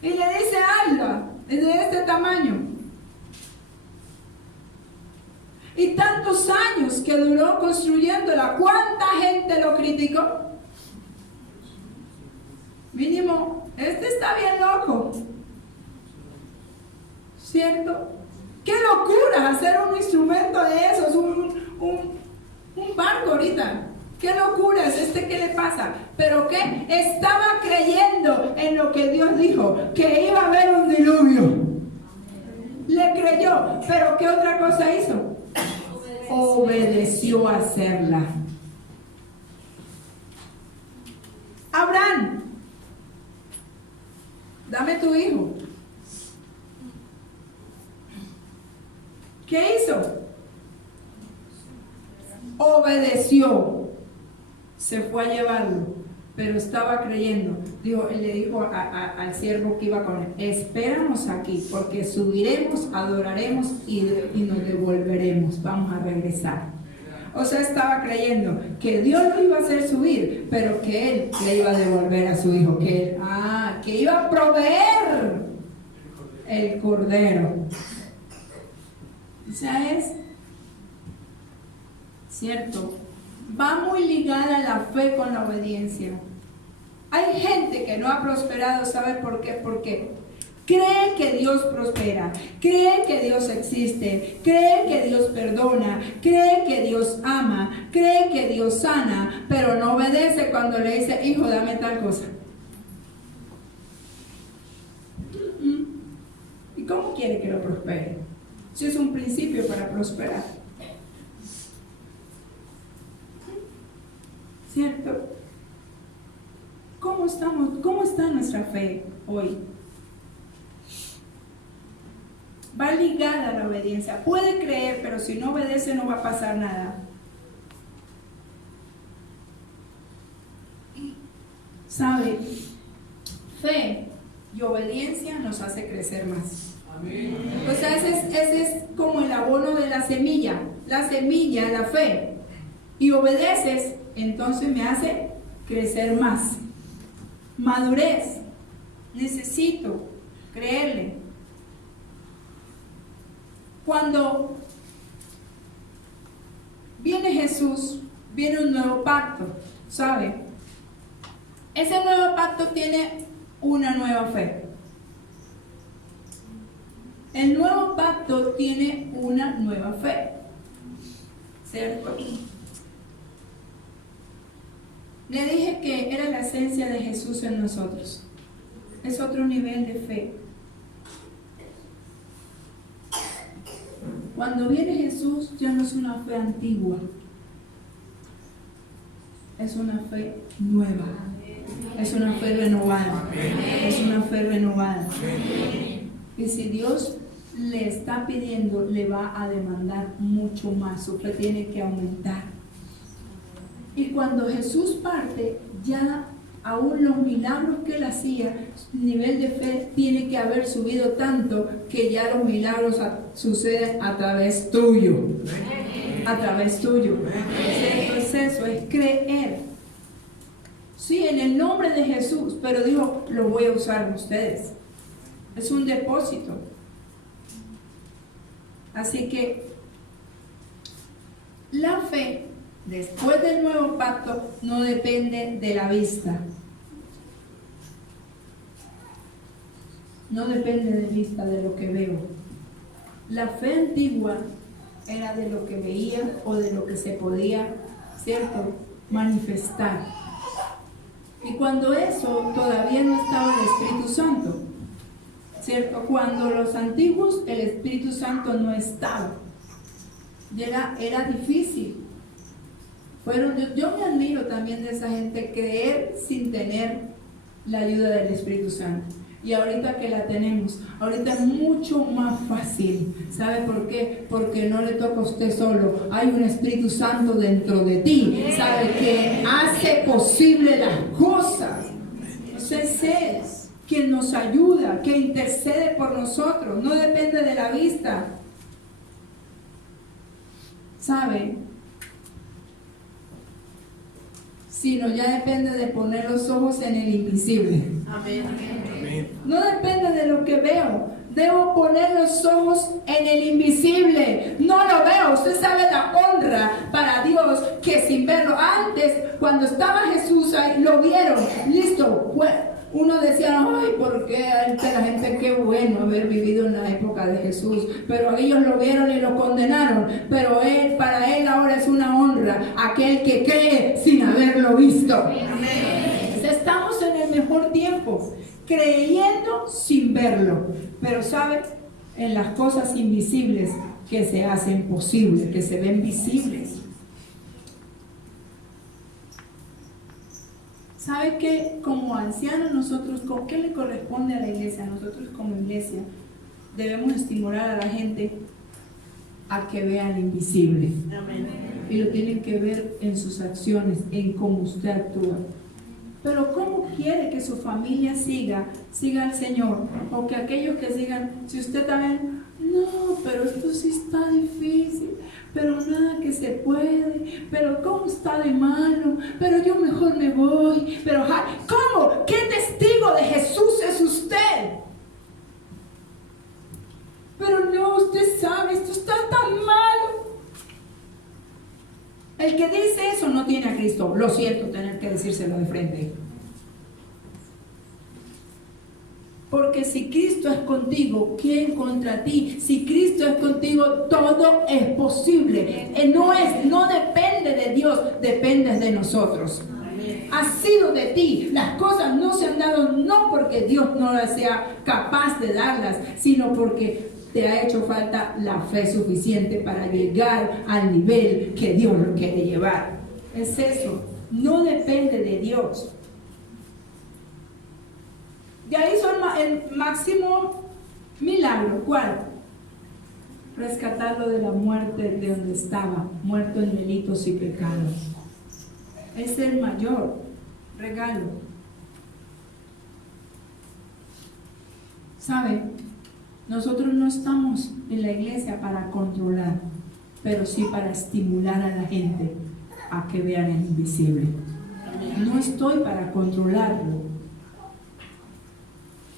Y le dice, hazla, es de este tamaño. Y tantos años que duró construyéndola, ¿cuánta gente lo criticó? Mínimo, este está bien loco. ¿Cierto? ¡Qué locura hacer un instrumento de esos! Un barco ahorita. ¿Qué locuras? ¿Qué le pasa? ¿Pero qué? Estaba creyendo en lo que Dios dijo, que iba a haber un diluvio. Le creyó, pero ¿qué otra cosa hizo? Obedeció a hacerla. Abraham, dame tu hijo. ¿Qué hizo? Obedeció. Se fue a llevarlo, pero estaba creyendo. Le dijo al siervo que iba con él: espéranos aquí, porque subiremos, adoraremos y nos devolveremos. Vamos a regresar. O sea, estaba creyendo que Dios lo iba a hacer subir, pero que Él le iba a devolver a su hijo, que iba a proveer el cordero. ¿Sabes? Cierto, va muy ligada la fe con la obediencia. Hay gente que no ha prosperado, ¿sabe por qué? Porque cree que Dios prospera, cree que Dios existe, cree que Dios perdona, cree que Dios ama, cree que Dios sana, pero no obedece cuando le dice: hijo, dame tal cosa. ¿Y cómo quiere que lo prospere? Si es un principio para prosperar. ¿Cierto? ¿Cómo estamos? ¿Cómo está nuestra fe hoy? Va ligada a la obediencia. Puede creer, pero si no obedece no va a pasar nada. ¿Sabe? Fe y obediencia nos hace crecer más. Amén. O sea, ese es como el abono de la semilla. La semilla, la fe. Y obedeces, entonces me hace crecer más. Madurez. Necesito creerle. Cuando viene Jesús, viene un nuevo pacto, ¿sabe? Ese nuevo pacto tiene una nueva fe. El nuevo pacto tiene una nueva fe, ¿cierto? Le dije que era la esencia de Jesús en nosotros. Es otro nivel de fe. Cuando viene Jesús ya no es una fe antigua, es una fe nueva, es una fe renovada, es una fe renovada. Y si Dios le está pidiendo, le va a demandar mucho más, su fe tiene que aumentar. Y cuando Jesús parte, ya aún los milagros que él hacía, el nivel de fe tiene que haber subido tanto que ya los milagros suceden a través tuyo. A través tuyo. ¿Cierto? Es eso, es creer. Sí, en el nombre de Jesús, pero dijo: lo voy a usar en ustedes. Es un depósito. Así que la fe, después del nuevo pacto, no depende de la vista. No depende de vista, de lo que veo. La fe antigua era de lo que veía o de lo que se podía, ¿cierto?, manifestar. Y cuando eso todavía no estaba el Espíritu Santo, ¿cierto? Cuando los antiguos, el Espíritu Santo no estaba. Era difícil. Yo me admiro también de esa gente, creer sin tener la ayuda del Espíritu Santo. Y ahorita que la tenemos, ahorita es mucho más fácil. ¿Sabe por qué? Porque no le toca a usted solo. Hay un Espíritu Santo dentro de ti, ¿sabe? Que hace posible las cosas. Entonces es quien nos ayuda, que intercede por nosotros. No depende de la vista. ¿Sabe? Sino ya depende de poner los ojos en el invisible. Amén. No depende de lo que veo. Debo poner los ojos en el invisible. No lo veo. Usted sabe la honra para Dios que sin verlo. Antes, cuando estaba Jesús ahí, lo vieron. Listo. Uno decía, ay, ¿por qué ante la gente qué bueno haber vivido en la época de Jesús? Pero ellos lo vieron y lo condenaron. Pero para él ahora es una honra aquel que cree sin haberlo visto. Amén. Estamos en el mejor tiempo, creyendo sin verlo. Pero ¿sabe? En las cosas invisibles que se hacen posibles, que se ven visibles. ¿Sabe que como ancianos nosotros, qué le corresponde a la iglesia? Nosotros como iglesia debemos estimular a la gente a que vea lo invisible. Amén. Y lo tienen que ver en sus acciones, en cómo usted actúa. Pero ¿cómo quiere que su familia siga al Señor? O que aquellos que sigan, si usted también, no, pero esto sí está difícil, pero nada que se puede, pero ¿cómo está de malo? Pero yo mejor me voy, pero ¿cómo? ¿Qué testigo de Jesús es usted? Pero no, usted sabe, esto está tan malo. El que dice eso no tiene a Cristo. Lo siento tener que decírselo de frente. Porque si Cristo es contigo, ¿quién contra ti? Si Cristo es contigo, todo es posible. No depende de Dios, depende de nosotros. Ha sido de ti. Las cosas no se han dado no porque Dios no las sea capaz de darlas, sino porque te ha hecho falta la fe suficiente para llegar al nivel que Dios lo quiere llevar. Es eso. No depende de Dios. Ya hizo el máximo milagro. ¿Cuál? Rescatarlo de la muerte de donde estaba, muerto en delitos y pecados. Es el mayor regalo. ¿Sabe? Nosotros no estamos en la iglesia para controlar, pero sí para estimular a la gente a que vean el invisible. No estoy para controlarlo,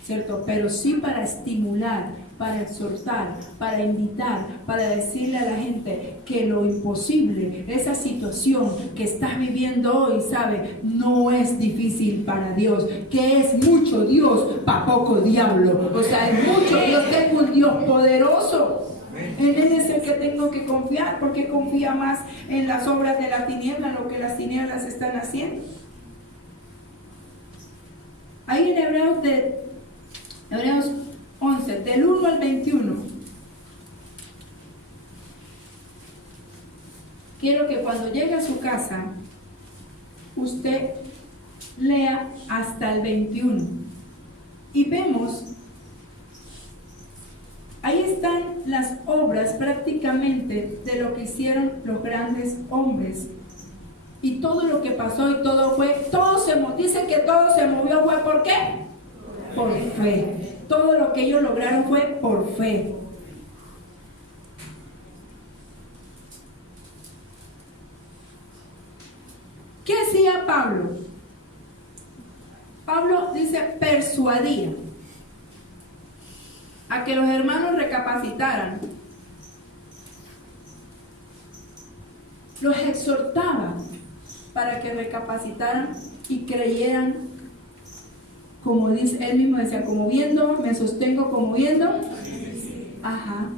¿cierto? Pero sí para estimular, para exhortar, para invitar, para decirle a la gente que lo imposible, esa situación que estás viviendo hoy, ¿sabe? No es difícil para Dios, que es mucho Dios para poco diablo. O sea, es mucho Dios, tengo un Dios poderoso. En Él es el que tengo que confiar, porque confía más en las obras de la tiniebla, en lo que las tinieblas están haciendo. Ahí en Hebreos 11, del 1 al 21. Quiero que cuando llegue a su casa, usted lea hasta el 21. Y vemos, ahí están las obras prácticamente de lo que hicieron los grandes hombres. Y todo lo que pasó y dice que todo se movió, ¿fue por qué? Por fe. Todo lo que ellos lograron fue por fe. ¿Qué hacía Pablo? Pablo dice, persuadía a que los hermanos recapacitaran. Los exhortaba para que recapacitaran y creyeran. Como dice, él mismo decía, como viendo, me sostengo como viendo. Ajá.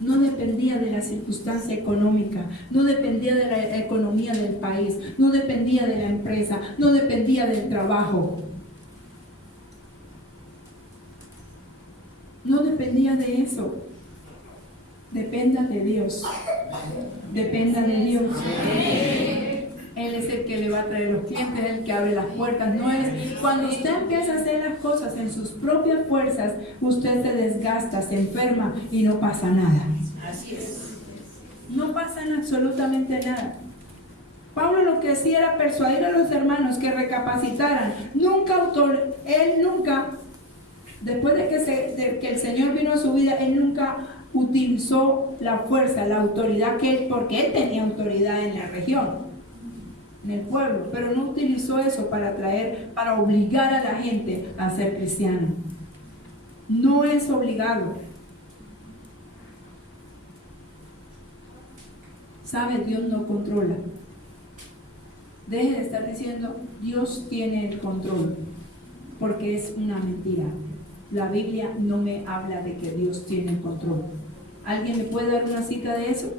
No dependía de la circunstancia económica, no dependía de la economía del país, no dependía de la empresa, no dependía del trabajo. No dependía de eso. Dependa de Dios. Dependa de Dios. Él es el que le va a traer los clientes, el que abre las puertas. No es cuando usted empieza a hacer las cosas en sus propias fuerzas, usted se desgasta, se enferma y no pasa nada. Así es. No pasa absolutamente nada. Pablo lo que hacía era persuadir a los hermanos que recapacitaran. Él nunca, después de que el Señor vino a su vida, él nunca utilizó la fuerza, la autoridad porque él tenía autoridad en la región, en el pueblo, pero no utilizó eso para obligar a la gente a ser cristiana. No es obligado. ¿Sabe? Dios no controla. Deje de estar diciendo Dios tiene el control, porque es una mentira. La Biblia no me habla de que Dios tiene el control. ¿Alguien me puede dar una cita de eso?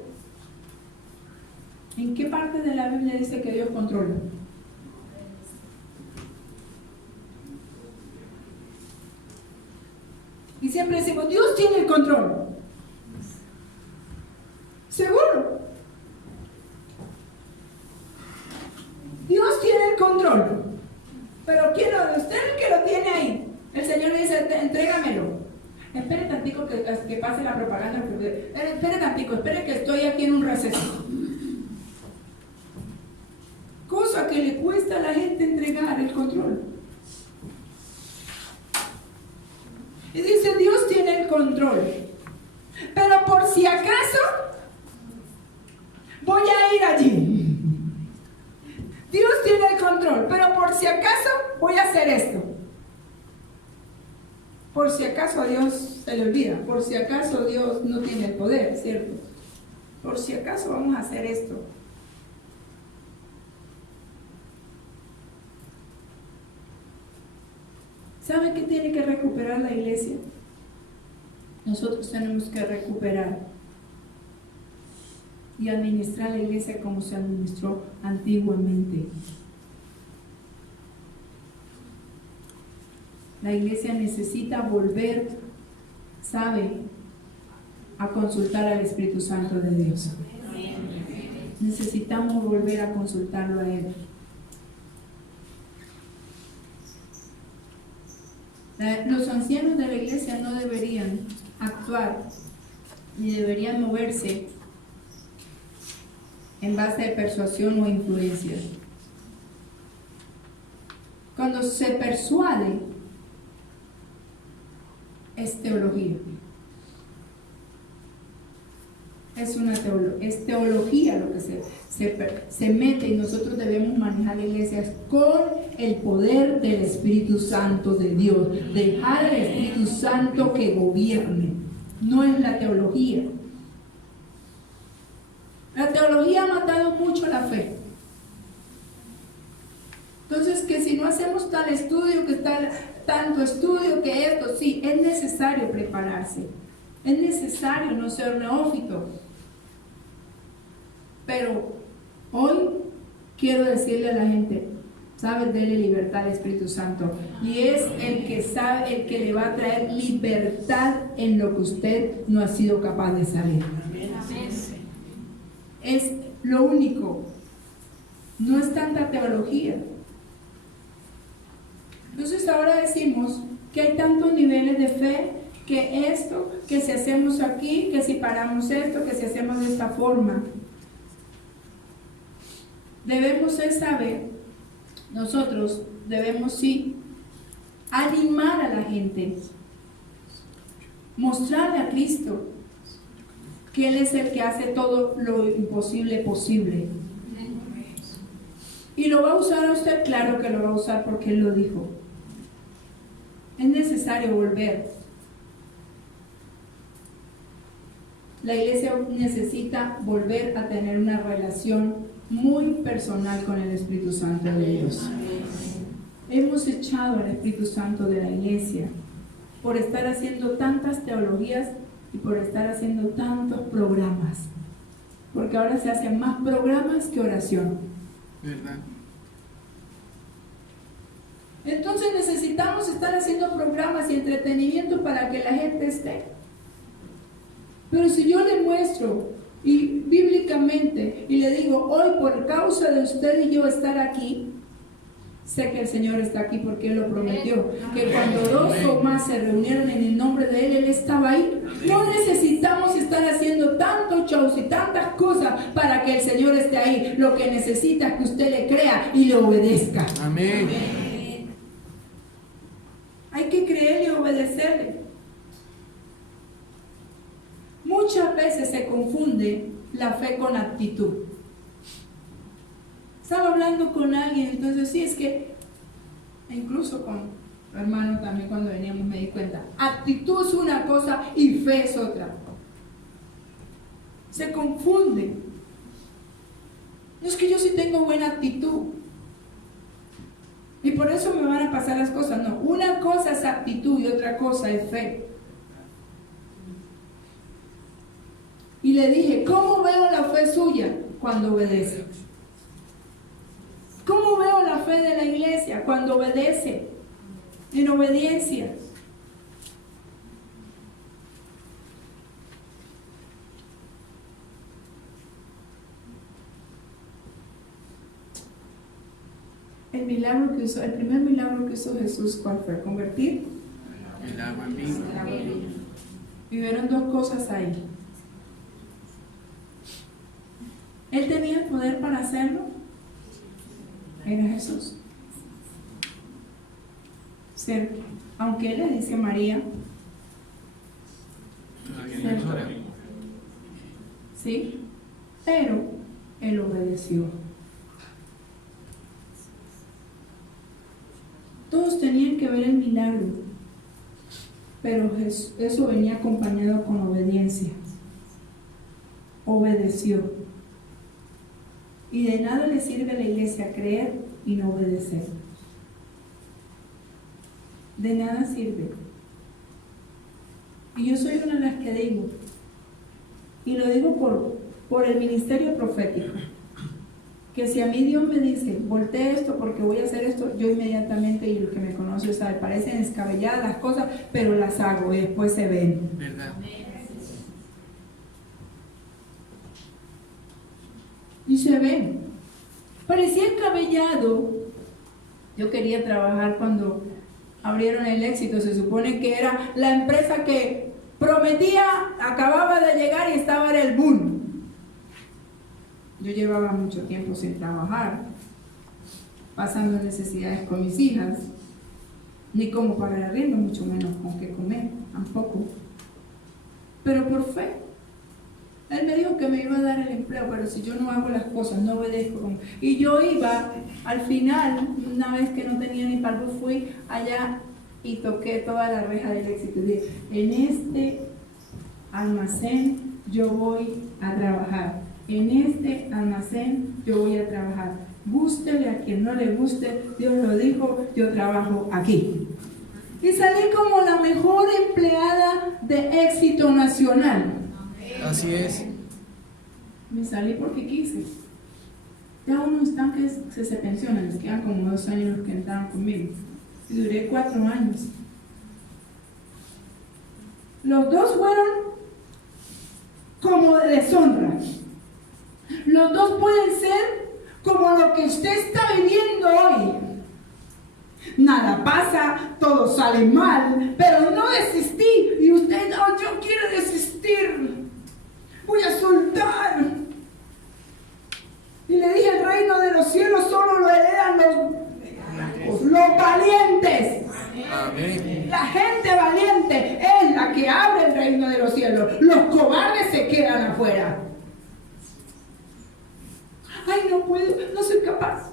¿En qué parte de la Biblia dice que Dios controla? Y siempre decimos, Dios tiene el control. ¿Seguro? Dios tiene el control. Pero quiero de usted el que lo tiene ahí. El Señor le dice, entrégamelo. Espere tantico que pase la propaganda. Espere tantico, espere que estoy aquí en un receso. Cosa que le cuesta a la gente entregar el control. Y dice, Dios tiene el control. Pero por si acaso, voy a ir allí. Dios tiene el control, pero por si acaso, voy a hacer esto. Por si acaso a Dios se le olvida. Por si acaso Dios no tiene el poder, ¿cierto? Por si acaso vamos a hacer esto. ¿Sabe qué tiene que recuperar la iglesia? Nosotros tenemos que recuperar y administrar la iglesia como se administró antiguamente. La iglesia necesita volver, ¿sabe?, a consultar al Espíritu Santo de Dios. Necesitamos volver a consultarlo a Él. Los ancianos de la iglesia no deberían actuar ni deberían moverse en base de persuasión o influencia. Cuando se persuade, es teología. Es teología lo que se mete, y nosotros debemos manejar la iglesia con el poder del Espíritu Santo de Dios. Dejar al Espíritu Santo que gobierne. No es la teología. La teología ha matado mucho la fe. Entonces, que si no hacemos tal estudio, que tal tanto estudio, que esto, sí, es necesario prepararse. Es necesario no ser neófito. Pero hoy quiero decirle a la gente, ¿sabes? Dele libertad al Espíritu Santo. Y es el que sabe, el que le va a traer libertad en lo que usted no ha sido capaz de saber. Es lo único. No es tanta teología. Entonces ahora decimos que hay tantos niveles de fe, que esto, que si hacemos aquí, que si paramos esto, que si hacemos de esta forma. Debemos saber, nosotros debemos sí animar a la gente, mostrarle a Cristo que Él es el que hace todo lo imposible posible. ¿Y lo va a usar a usted? Claro que lo va a usar porque Él lo dijo. Es necesario volver. La iglesia necesita volver a tener una relación muy personal con el Espíritu Santo de Dios. Hemos echado al Espíritu Santo de la iglesia por estar haciendo tantas teologías y por estar haciendo tantos programas. Porque ahora se hacen más programas que oración. ¿Verdad? Entonces necesitamos estar haciendo programas y entretenimiento para que la gente esté. Pero si yo le muestro y bíblicamente y le digo, hoy por causa de usted y yo estar aquí, sé que el Señor está aquí porque Él lo prometió, que cuando dos o más se reunieron en el nombre de Él, Él estaba ahí. No necesitamos estar haciendo tantos shows y tantas cosas para que el Señor esté ahí. Lo que necesita es que usted le crea y le obedezca. Amén. Hay que creerle y obedecerle. Muchas veces se confunde la fe con actitud. Estaba hablando con alguien, entonces sí, es que, incluso con mi hermano también cuando veníamos me di cuenta, actitud es una cosa y fe es otra. Se confunde. No, es que yo sí tengo buena actitud. Y por eso me van a pasar las cosas. No, una cosa es actitud y otra cosa es fe. Y le dije, ¿cómo veo la fe suya? Cuando obedece. ¿Cómo veo la fe de la iglesia? Cuando obedece. En obediencia. El primer milagro que hizo Jesús, ¿cuál fue? Convertir El agua en vino. Y vieron dos cosas ahí. Él tenía el poder para hacerlo. Era Jesús. Aunque él le dice a María, ¿sí? Pero él obedeció. Todos tenían que ver el milagro, pero eso venía acompañado con obediencia. Obedeció. Y de nada le sirve a la iglesia creer y no obedecer. De nada sirve. Y yo soy una de las que digo, y lo digo por el ministerio profético, que si a mí Dios me dice, voltee esto porque voy a hacer esto, yo inmediatamente, y los que me conocen saben, parecen descabelladas las cosas, pero las hago y después se ven. ¿Verdad? Y se ven. Parecía descabellado. Yo quería trabajar cuando abrieron el Éxito. Se supone que era la empresa que prometía, acababa de llegar y estaba en el boom. Yo llevaba mucho tiempo sin trabajar, pasando necesidades con mis hijas, ni como pagar arriendo, mucho menos con qué comer, tampoco. Pero por fe, él me dijo que me iba a dar el empleo, pero si yo no hago las cosas, no obedezco. Y yo iba, al final, una vez que no tenía ni palco, fui allá y toqué toda la reja del Éxito. Y dije, en este almacén yo voy a trabajar. En este almacén yo voy a trabajar. Gústele a quien no le guste, Dios lo dijo, yo trabajo aquí. Y salí como la mejor empleada de Éxito Nacional. Así es. Me salí porque quise. Ya unos están que se pensionan, les quedan como 2 años los que entraron conmigo. Y duré 4 años. Los dos fueron como de deshonra. Los dos pueden ser como lo que usted está viviendo hoy. Nada pasa, todo sale mal, pero no desistí. Y usted, no, yo quiero desistir. Voy a soltar. Y le dije, el reino de los cielos solo lo heredan los valientes. Amén. La gente valiente es la que abre el reino de los cielos. Los cobardes se quedan afuera. Ay, no puedo, no soy capaz.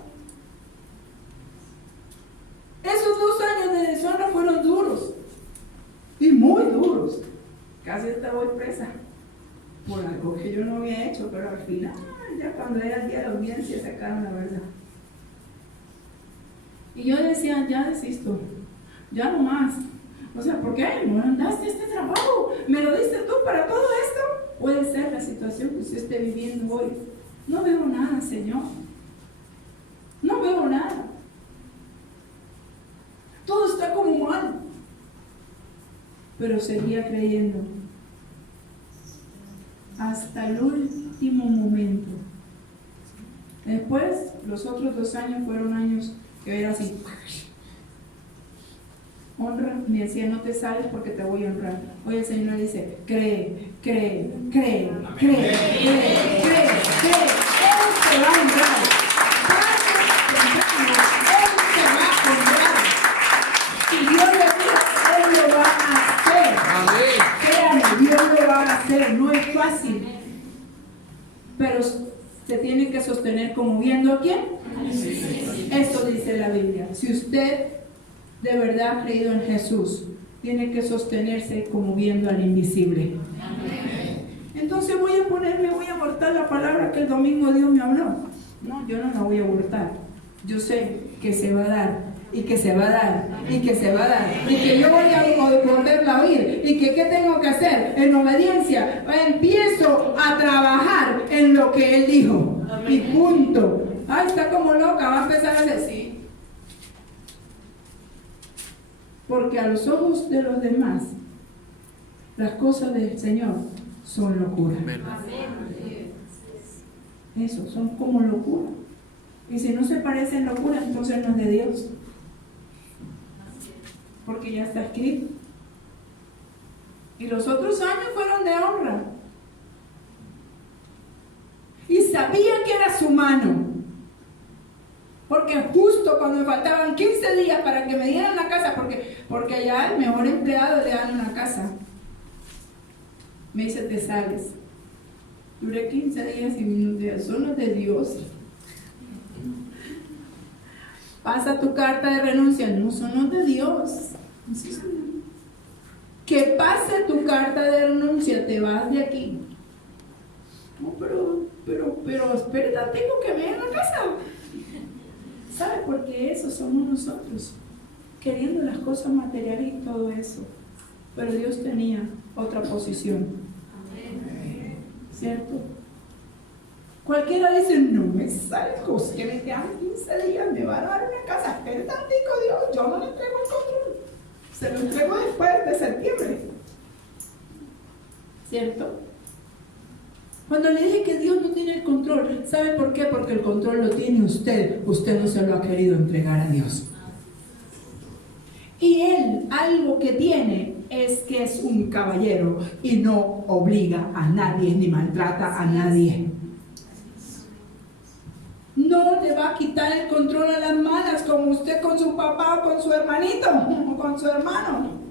Esos 2 años de deshonra fueron duros. Y muy duros. Casi hasta voy presa. Por algo que yo no había hecho, pero al final, ya cuando era el día de la audiencia, sacaron la verdad. Y yo decía, ya desisto, ya no más. O sea, ¿por qué no mandaste este trabajo? ¿Me lo diste tú para todo esto? Puede ser la situación que usted esté viviendo hoy. No veo nada, Señor. No veo nada. Todo está como mal. Pero seguía creyendo. Hasta el último momento. Después, los otros 2 años fueron años que era así. Honra, me decía, no te sales porque te voy a honrar. Hoy el Señor dice, cree. Él te va a honrar. Él te va a honrar. Si Dios le dice, Él lo va a hacer. Créame, Dios lo va a hacer. No es fácil. Pero se tiene que sostener como viendo a quién. Eso dice la Biblia. Si usted de verdad ha creído en Jesús, tiene que sostenerse como viendo al invisible. Entonces voy a abortar la palabra que el domingo Dios me habló. No, yo no la voy a abortar. Yo sé que se va a dar. Y que se va a dar, y que se va a dar, y que yo voy a volverla a oír, y que ¿qué tengo que hacer? En obediencia, empiezo a trabajar en lo que Él dijo, y punto. Ay, está como loca, va a empezar a decir. Porque a los ojos de los demás, las cosas del Señor son locura. Eso, son como locura. Y si no se parecen locura, entonces no es de Dios. Porque ya está escrito. Y los otros años fueron de honra. Y sabía que era su mano. Porque justo cuando me faltaban 15 días para que me dieran la casa, porque allá el mejor empleado le dan una casa, me dice, te sales. Duré 15 días y minutos, eso no es de Dios. Pasa tu carta de renuncia, no, eso no es de Dios. Que pase tu carta de renuncia, te vas de aquí. No, pero espera, tengo que ver la casa. ¿Sabe? Porque eso somos nosotros, queriendo las cosas materiales y todo eso. Pero Dios tenía otra posición. ¿Cierto? Cualquiera dice, no me salgo, que me quedan 15 días, me va a dar una casa. Espera tantico, Dios, yo no le entrego el control. Se lo entrego después de septiembre. ¿Cierto? Cuando le dije que Dios no tiene el control, ¿sabe por qué? Porque el control lo tiene usted. Usted no se lo ha querido entregar a Dios. Y Él, algo que tiene, es que es un caballero y no obliga a nadie ni maltrata a nadie. No le va a quitar el control a las malas como usted con su papá o con su hermanito o con su hermano.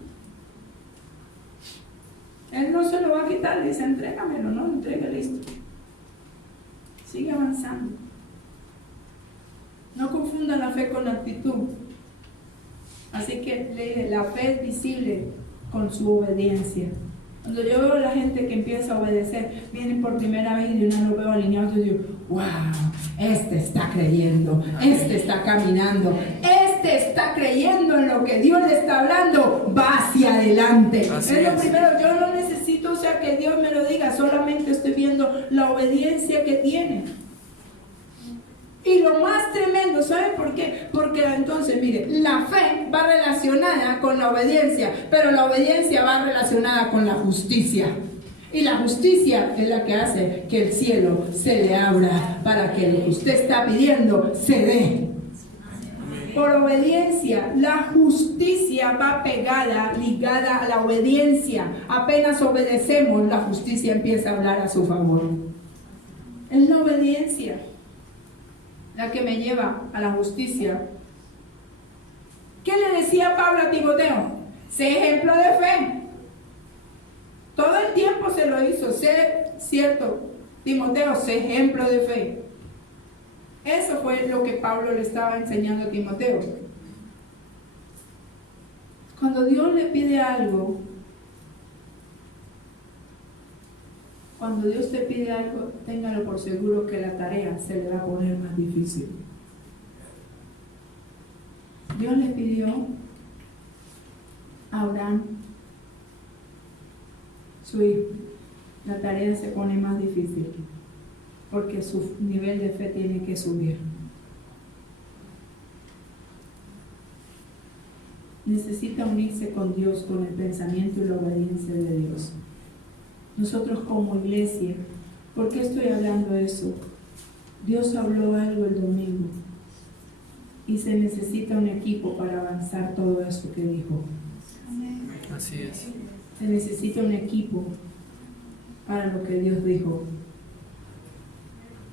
Él no se lo va a quitar, le dice, entrégamelo, no, entregue, listo. Sigue avanzando. No confunda la fe con la actitud. Así que le dije, la fe es visible con su obediencia. Cuando yo veo a la gente que empieza a obedecer, vienen por primera vez y de una lo veo alineado, yo digo, wow, este está creyendo, este está caminando, este está creyendo en lo que Dios le está hablando, va hacia adelante. Así es lo es. primero, yo no necesito, o sea, que Dios me lo diga, solamente estoy viendo la obediencia que tiene. Y lo más tremendo, ¿saben por qué? Porque entonces, mire, la fe va relacionada con la obediencia, pero la obediencia va relacionada con la justicia. Y la justicia es la que hace que el cielo se le abra para que lo que usted está pidiendo se dé. Por obediencia, la justicia va pegada, ligada a la obediencia. Apenas obedecemos, la justicia empieza a hablar a su favor. Es la obediencia la que me lleva a la justicia. ¿Qué le decía Pablo a Timoteo? Sé ejemplo de fe. Todo el tiempo se lo hizo. Sé, cierto, Timoteo, sé ejemplo de fe. Eso fue lo que Pablo le estaba enseñando a Timoteo. Cuando Dios le pide algo, cuando Dios te pide algo, téngalo por seguro que la tarea se le va a poner más difícil. Dios le pidió a Abraham su hijo. La tarea se pone más difícil porque su nivel de fe tiene que subir. Necesita unirse con Dios, con el pensamiento y la obediencia de Dios. Nosotros como iglesia, ¿por qué estoy hablando de eso? Dios habló algo el domingo y se necesita un equipo para avanzar todo eso que dijo. Así es. Se necesita un equipo para lo que Dios dijo.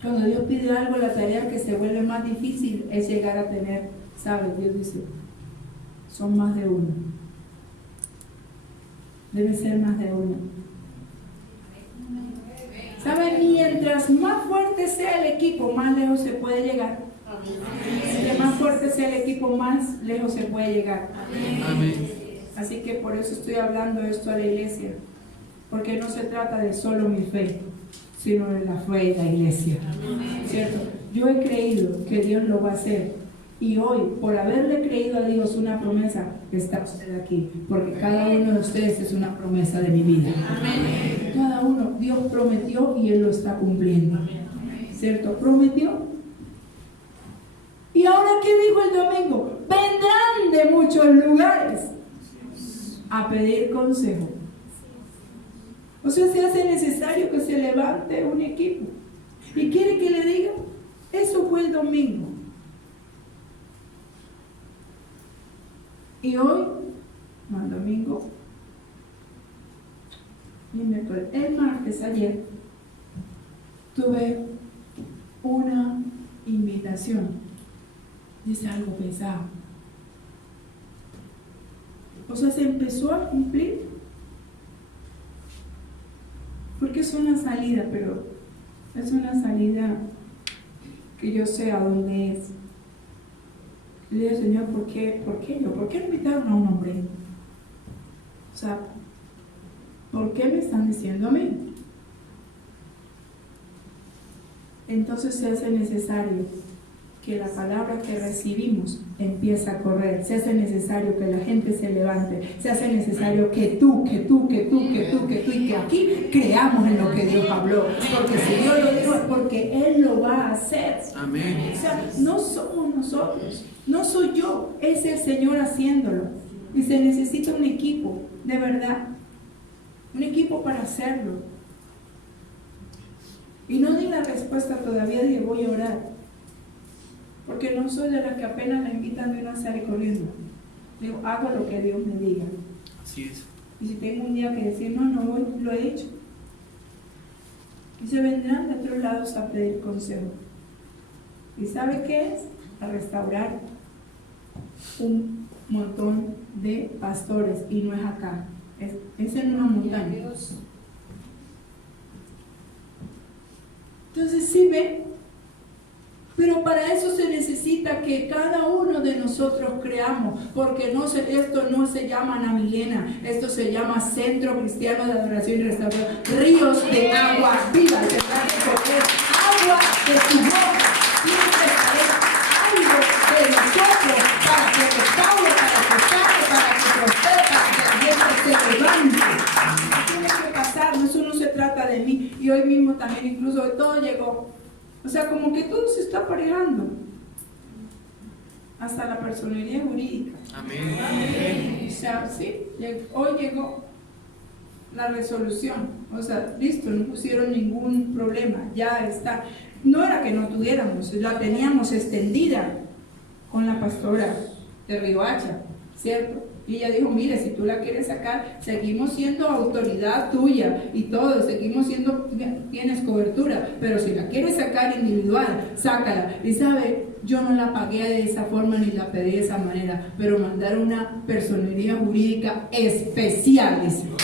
Cuando Dios pide algo, la tarea que se vuelve más difícil es llegar a tener, ¿sabes? Dios dice, son más de uno. Debe ser más de uno. ¿Saben? Mientras más fuerte sea el equipo, más lejos se puede llegar. Mientras más fuerte sea el equipo, más lejos se puede llegar. Amén. Así que por eso estoy hablando esto a la iglesia. Porque no se trata de solo mi fe, sino de la fe de la iglesia. ¿Cierto? yo he creído que Dios lo va a hacer. Y hoy, por haberle creído a Dios una promesa, está usted aquí. Porque cada uno de ustedes es una promesa de mi vida. Amén. Cada uno, Dios prometió y Él lo está cumpliendo. ¿Cierto? Prometió. Y ahora, ¿qué dijo el domingo? Vendrán de muchos lugares a pedir consejo. O sea, se hace necesario que se levante un equipo. ¿Y quiere que le diga? Eso fue el domingo. Y hoy, no el domingo, el martes, ayer, tuve una invitación. Dice algo pesado. O sea, se empezó a cumplir. Porque es una salida, pero es una salida que yo sé a dónde es. Le digo, Señor, ¿por qué yo? ¿Por qué invitaron a un hombre? O sea, ¿por qué me están diciendo a mí? Entonces se hace necesario que la palabra que recibimos empiece a correr. Se hace necesario que la gente se levante. Se hace necesario que tú y que aquí creamos en lo que Dios habló. Porque si Dios lo dijo es porque Él lo va a hacer. Amén. O sea, no somos nosotros, no soy yo, es el Señor haciéndolo. Y se necesita un equipo, de verdad. Un equipo para hacerlo. Y no di la respuesta todavía, dije voy a orar. Porque no soy de las que apenas me invitan de una sale corriendo. Digo, hago lo que Dios me diga. Así es. Y si tengo un día que decir, no voy, lo he hecho. Y se vendrán de otros lados a pedir consejo. ¿Y sabe qué es? A restaurar un montón de pastores. Y no es acá, es en una montaña. Entonces, sí ve. Pero para eso se necesita que cada uno de nosotros creamos, porque esto no se llama Ana Milena, esto se llama Centro Cristiano de Adoración y Restauración. Ríos de agua viva tendrán que correr, agua de su boca. Tiene que salir algo de nosotros para que restaure, para que sane, para que prospere, para que la gente se levante. Tiene que pasar, eso no se trata de mí. Y hoy mismo también, incluso hoy todo llegó. O sea, como que todo se está aparejando. Hasta la personería jurídica. Amén. O sea, sí, hoy llegó la resolución. O sea, listo, no pusieron ningún problema. Ya está. No era que no tuviéramos, la teníamos extendida con la pastora de Riohacha, ¿cierto? Y ella dijo, mire, si tú la quieres sacar, seguimos siendo autoridad tuya y todo, seguimos siendo, tienes cobertura, pero si la quieres sacar individual, sácala. Y sabe, yo no la pagué de esa forma ni la pedí de esa manera, pero mandaron una personería jurídica especial, dice. Yo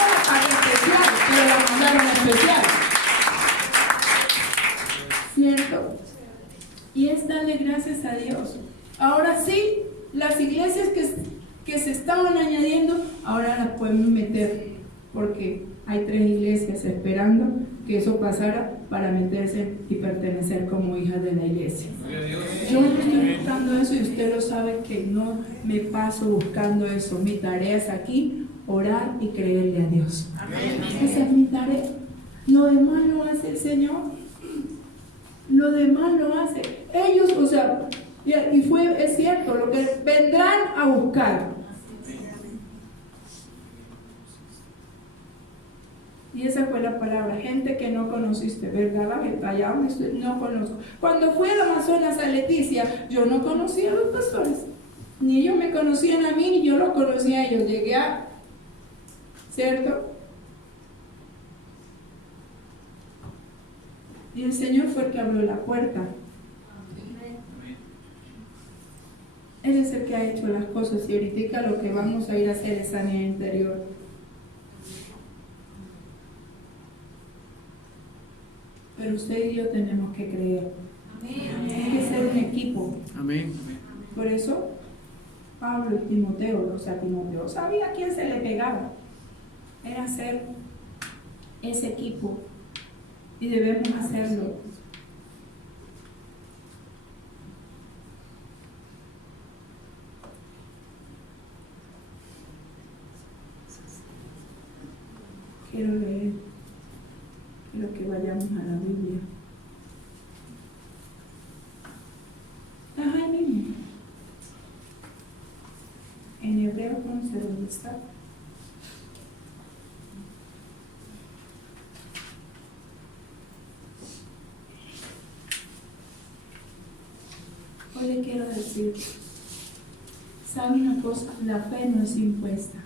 la pagué especial, pero la mandaron especial. ¿Cierto? Y es darle gracias a Dios. Ahora sí, las iglesias que se estaban añadiendo, ahora las podemos meter, porque hay 3 iglesias esperando que eso pasara para meterse y pertenecer como hijas de la iglesia. Yo no estoy buscando eso y usted lo sabe que no me paso buscando eso. Mi tarea es aquí, orar y creerle a Dios. Esa es mi tarea. Lo demás lo hace el Señor. Lo demás lo hace. Ellos, o sea... es cierto, lo que vendrán a buscar. Y esa fue la palabra, gente que no conociste, ¿verdad? Allá donde estoy, no conozco. Cuando fui al Amazonas a Leticia, yo no conocía a los pastores. Ni ellos me conocían a mí, ni yo los conocía a ellos. Llegué a... ¿Cierto? Y el Señor fue el que abrió la puerta. Él es el que ha hecho las cosas y ahorita lo que vamos a ir a hacer es sanidad interior. Pero usted y yo tenemos que creer. Tiene que ser un equipo. Amén. Por eso Pablo y Timoteo, o sea, Timoteo sabía a quién se le pegaba. Era ser ese equipo y debemos hacerlo. Quiero leer, quiero que vayamos a la Biblia. Ahí mismo. En Hebreos 11, ¿dónde está? Hoy le quiero decir, ¿sabe una cosa? La fe no es impuesta.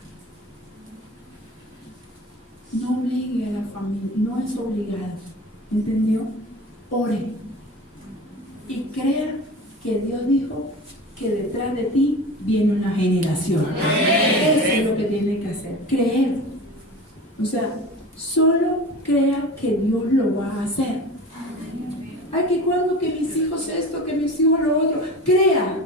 No obligue a la familia, no es obligada. ¿Entendió? Ore. Y crea que Dios dijo que detrás de ti viene una generación. Eso es lo que tiene que hacer, creer. O sea, solo crea que Dios lo va a hacer. Ay, que cuando que mis hijos esto, que mis hijos lo otro, crea.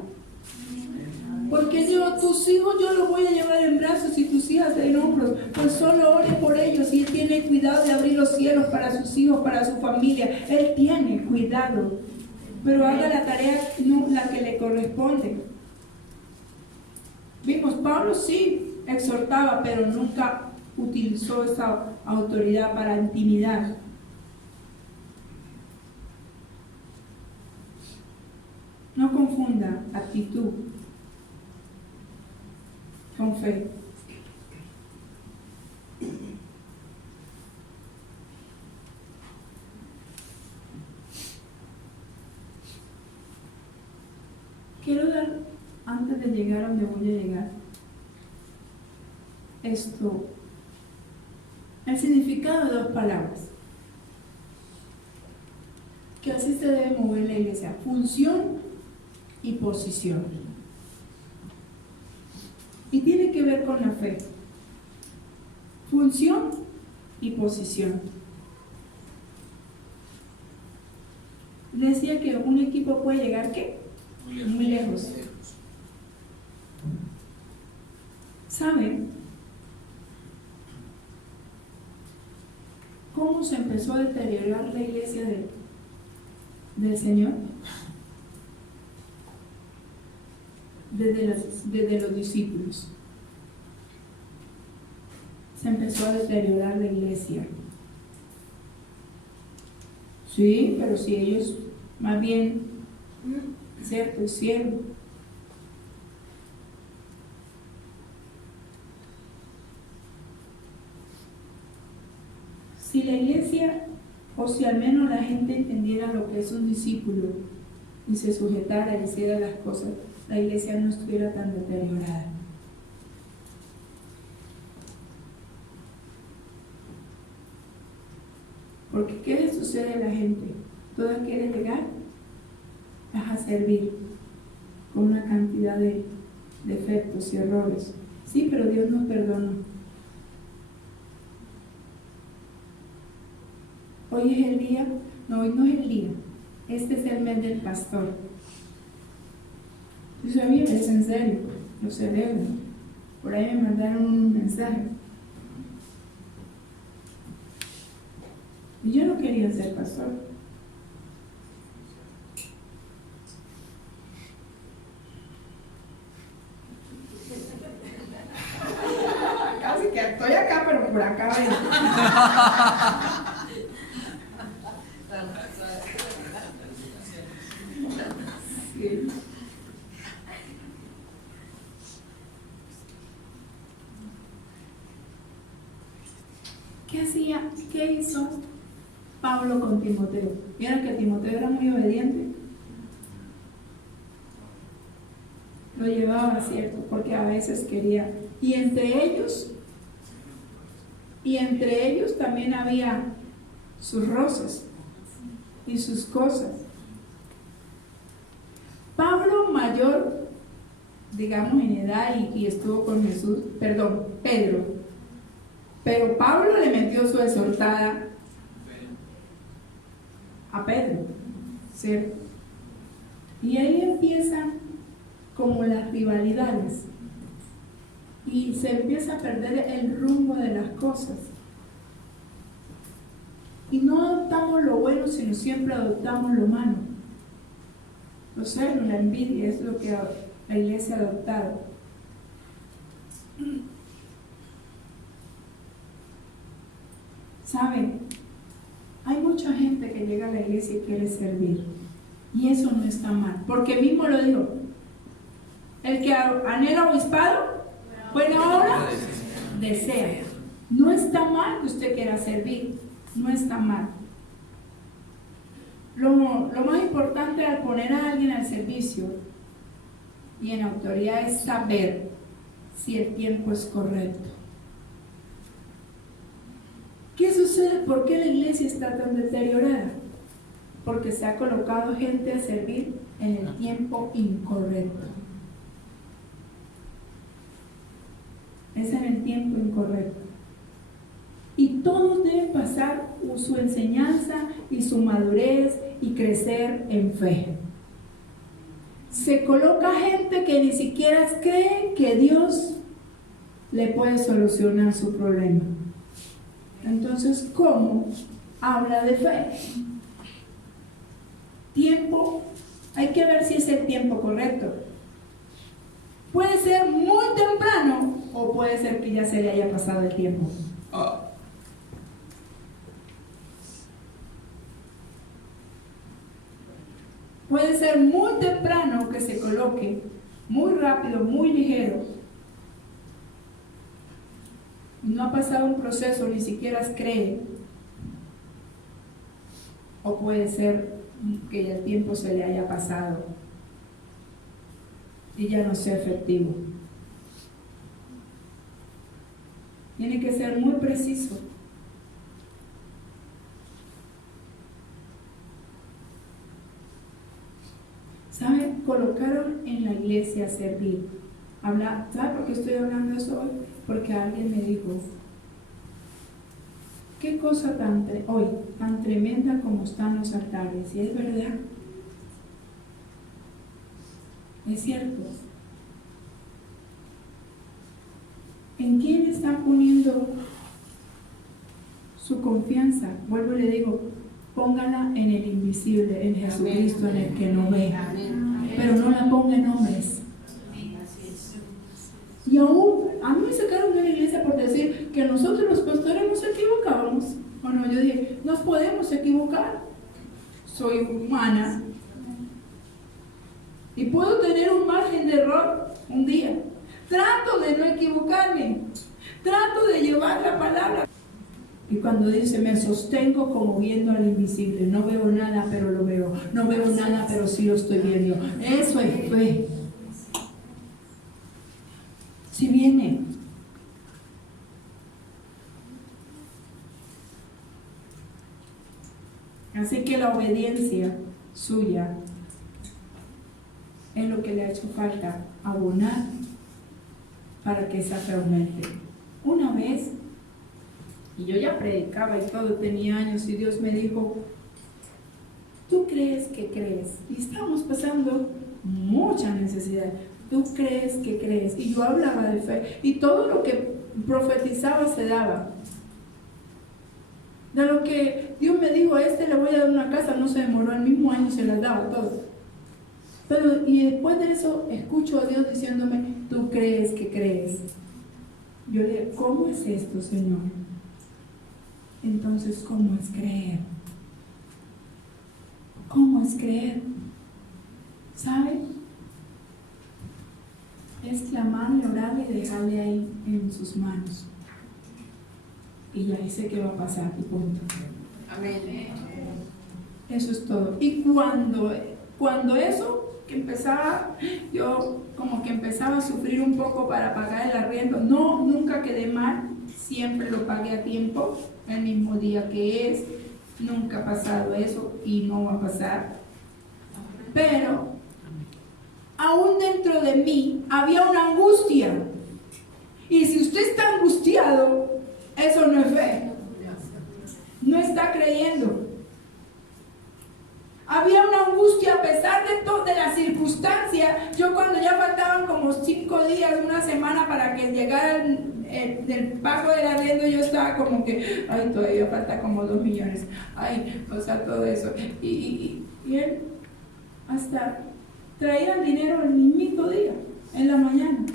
Porque yo, tus hijos yo los voy a llevar en brazos y tus hijas en hombros. Pues solo ore por ellos y Él tiene cuidado de abrir los cielos para sus hijos, para su familia. Él tiene cuidado. Pero haga la tarea, no la que le corresponde. Vimos, Pablo sí exhortaba, pero nunca utilizó esa autoridad para intimidar. No confunda actitud con fe. Quiero dar, antes de llegar a donde voy a llegar, el significado de dos palabras, que así se debe mover la iglesia: función y posición. Y tiene que ver con la fe. Función y posición. Decía que un equipo puede llegar, ¿qué? Muy lejos. ¿Saben cómo se empezó a deteriorar la iglesia del Señor? Desde los discípulos. Se empezó a deteriorar la iglesia. Sí, pero si ellos, más bien, cierto, es cierto. Si la iglesia, o si al menos la gente entendiera lo que es un discípulo y se sujetara y hiciera las cosas, la iglesia no estuviera tan deteriorada. Porque ¿qué le sucede a la gente? Toda quiere llegar a servir con una cantidad de defectos y errores. Sí, pero Dios nos perdona. Hoy es el día, no, hoy no es el día. Este es el mes del pastor. Yo sabía, es en serio, lo celebro. Por ahí me mandaron un mensaje. Y yo no quería ser pastor. Casi que estoy acá, pero por acá ven. Sí. ¿Qué hacía? ¿Qué hizo Pablo con Timoteo? ¿Vieron que Timoteo era muy obediente? Lo llevaba, cierto, porque a veces quería. Y entre ellos también había sus roces y sus cosas. Pablo, mayor, digamos, en edad y estuvo con Jesús, perdón, Pedro. Pero Pablo le metió su exhortada a Pedro, ¿cierto? Y ahí empiezan como las rivalidades y se empieza a perder el rumbo de las cosas. Y no adoptamos lo bueno, sino siempre adoptamos lo malo. Los celos, la envidia es lo que la iglesia ha adoptado. ¿Saben? Hay mucha gente que llega a la iglesia y quiere servir. Y eso no está mal. Porque mismo lo digo. El que anhela obispado, buena obra, desea. No está mal que usted quiera servir. No está mal. Lo más importante al poner a alguien al servicio y en autoridad es saber si el tiempo es correcto. ¿Qué sucede? ¿Por qué la iglesia está tan deteriorada? Porque se ha colocado gente a servir en el tiempo incorrecto. Es en el tiempo incorrecto. Y todos deben pasar su enseñanza y su madurez y crecer en fe. Se coloca gente que ni siquiera cree que Dios le puede solucionar su problema. Entonces, ¿cómo habla de fe? Tiempo, hay que ver si es el tiempo correcto. Puede ser muy temprano o puede ser que ya se le haya pasado el tiempo. Puede ser muy temprano que se coloque, muy rápido, muy ligero. No ha pasado un proceso, ni siquiera cree. O puede ser que ya el tiempo se le haya pasado y ya no sea efectivo. Tiene que ser muy preciso. ¿Saben? Colocaron en la iglesia a servir. ¿Sabe por qué estoy hablando de eso hoy? Porque alguien me dijo, qué cosa tan tremenda como están los altares. Y es verdad. Es cierto. ¿En quién están poniendo su confianza? Vuelvo y le digo, póngala en el invisible, en Jesucristo, en el que no ve. Pero no la ponga en hombres. Y aún, a mí me sacaron de la iglesia por decir que nosotros los pastores nos equivocábamos. Bueno, yo dije, nos podemos equivocar. Soy humana. Y puedo tener un margen de error un día. Trato de no equivocarme. Trato de llevar la palabra. Y cuando dice, me sostengo como viendo al invisible. No veo nada, pero lo veo. No veo nada, pero sí lo estoy viendo. Eso es fe. Si viene. Así que la obediencia suya es lo que le ha hecho falta abonar para que esa fe aumente. Una vez, y yo ya predicaba y todo, tenía años, y Dios me dijo, ¿tú crees que crees? Y estamos pasando mucha necesidad. ¿Tú crees que crees? Y yo hablaba de fe, y todo lo que profetizaba se daba. De lo que Dios me dijo, le voy a dar una casa, no se demoró, el mismo año se las daba todo. Pero, y después de eso, escucho a Dios diciéndome, ¿tú crees que crees? Yo le digo, ¿cómo es esto, Señor? Entonces, ¿cómo es creer? ¿Cómo es creer? ¿Sabe? Es clamarle, orarle y dejarle ahí en sus manos. Y ya sé que va a pasar, y punto. Amén. Eso es todo. Y cuando eso, que empezaba, yo como que empezaba a sufrir un poco para pagar el arriendo. No, nunca quedé mal, siempre lo pagué a tiempo, el mismo día que es. Nunca ha pasado eso y no va a pasar. Pero aún dentro de mí había una angustia. Y si usted está angustiado, eso no es fe. No está creyendo. Había una angustia a pesar de las circunstancias. Yo cuando ya faltaban como 5 días, una semana para que llegara el pago del arriendo, yo estaba como que, ay, todavía falta como 2 millones. Ay, o sea, todo eso. Y él hasta traía el dinero el mismo día, en la mañana.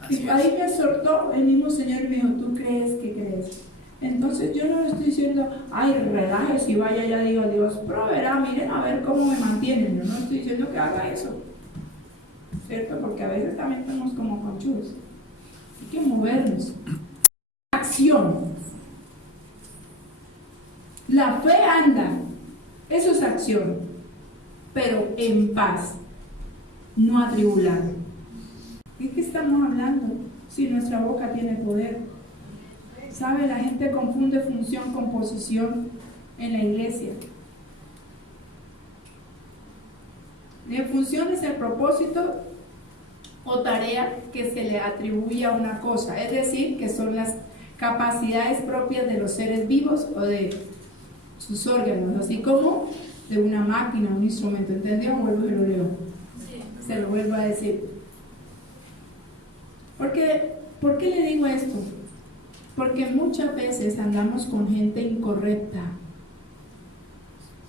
Así Y ahí es. me soltó el mismo Señor y me dijo, ¿tú crees que crees? Entonces yo no le estoy diciendo, ay, relájese y vaya, ya digo, Dios proveerá, miren a ver cómo me mantienen. Yo no estoy diciendo que haga eso, ¿cierto? Porque a veces también estamos como conchudos. Hay que movernos. Acción. La fe anda, eso es acción, pero en paz, no atribulado. ¿De qué estamos hablando si nuestra boca tiene poder? ¿Sabe? La gente confunde función con posición en la iglesia. La función es el propósito o tarea que se le atribuye a una cosa, es decir, que son las capacidades propias de los seres vivos o de sus órganos, así como de una máquina, un instrumento. ¿Entendió? Vuelvo y lo leo. Se lo vuelvo a decir. ¿Por qué le digo esto? Porque muchas veces andamos con gente incorrecta.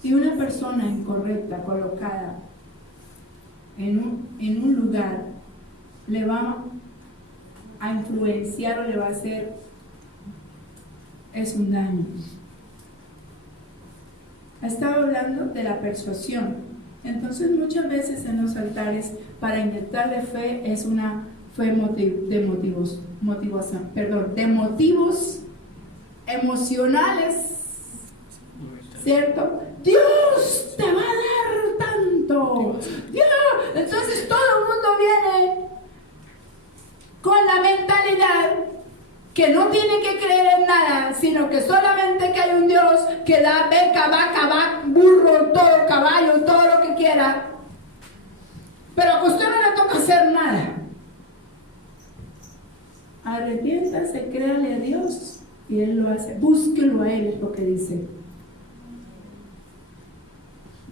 Y una persona incorrecta colocada en un lugar le va a influenciar o le va a hacer un daño. Estaba hablando de la persuasión. Entonces muchas veces en los altares para inyectarle fe es una fe de motivos emocionales, ¿cierto? Dios te va a dar tanto. Dios. Entonces todo el mundo viene con la mentalidad que no tiene que creer en nada, sino que solamente que hay un Dios que da beca, vaca, burro, todo, caballo, todo lo que quiera, pero a usted no le toca hacer nada. Arrepiéntase, créale a Dios y Él lo hace. Búsquelo a Él, es lo que dice.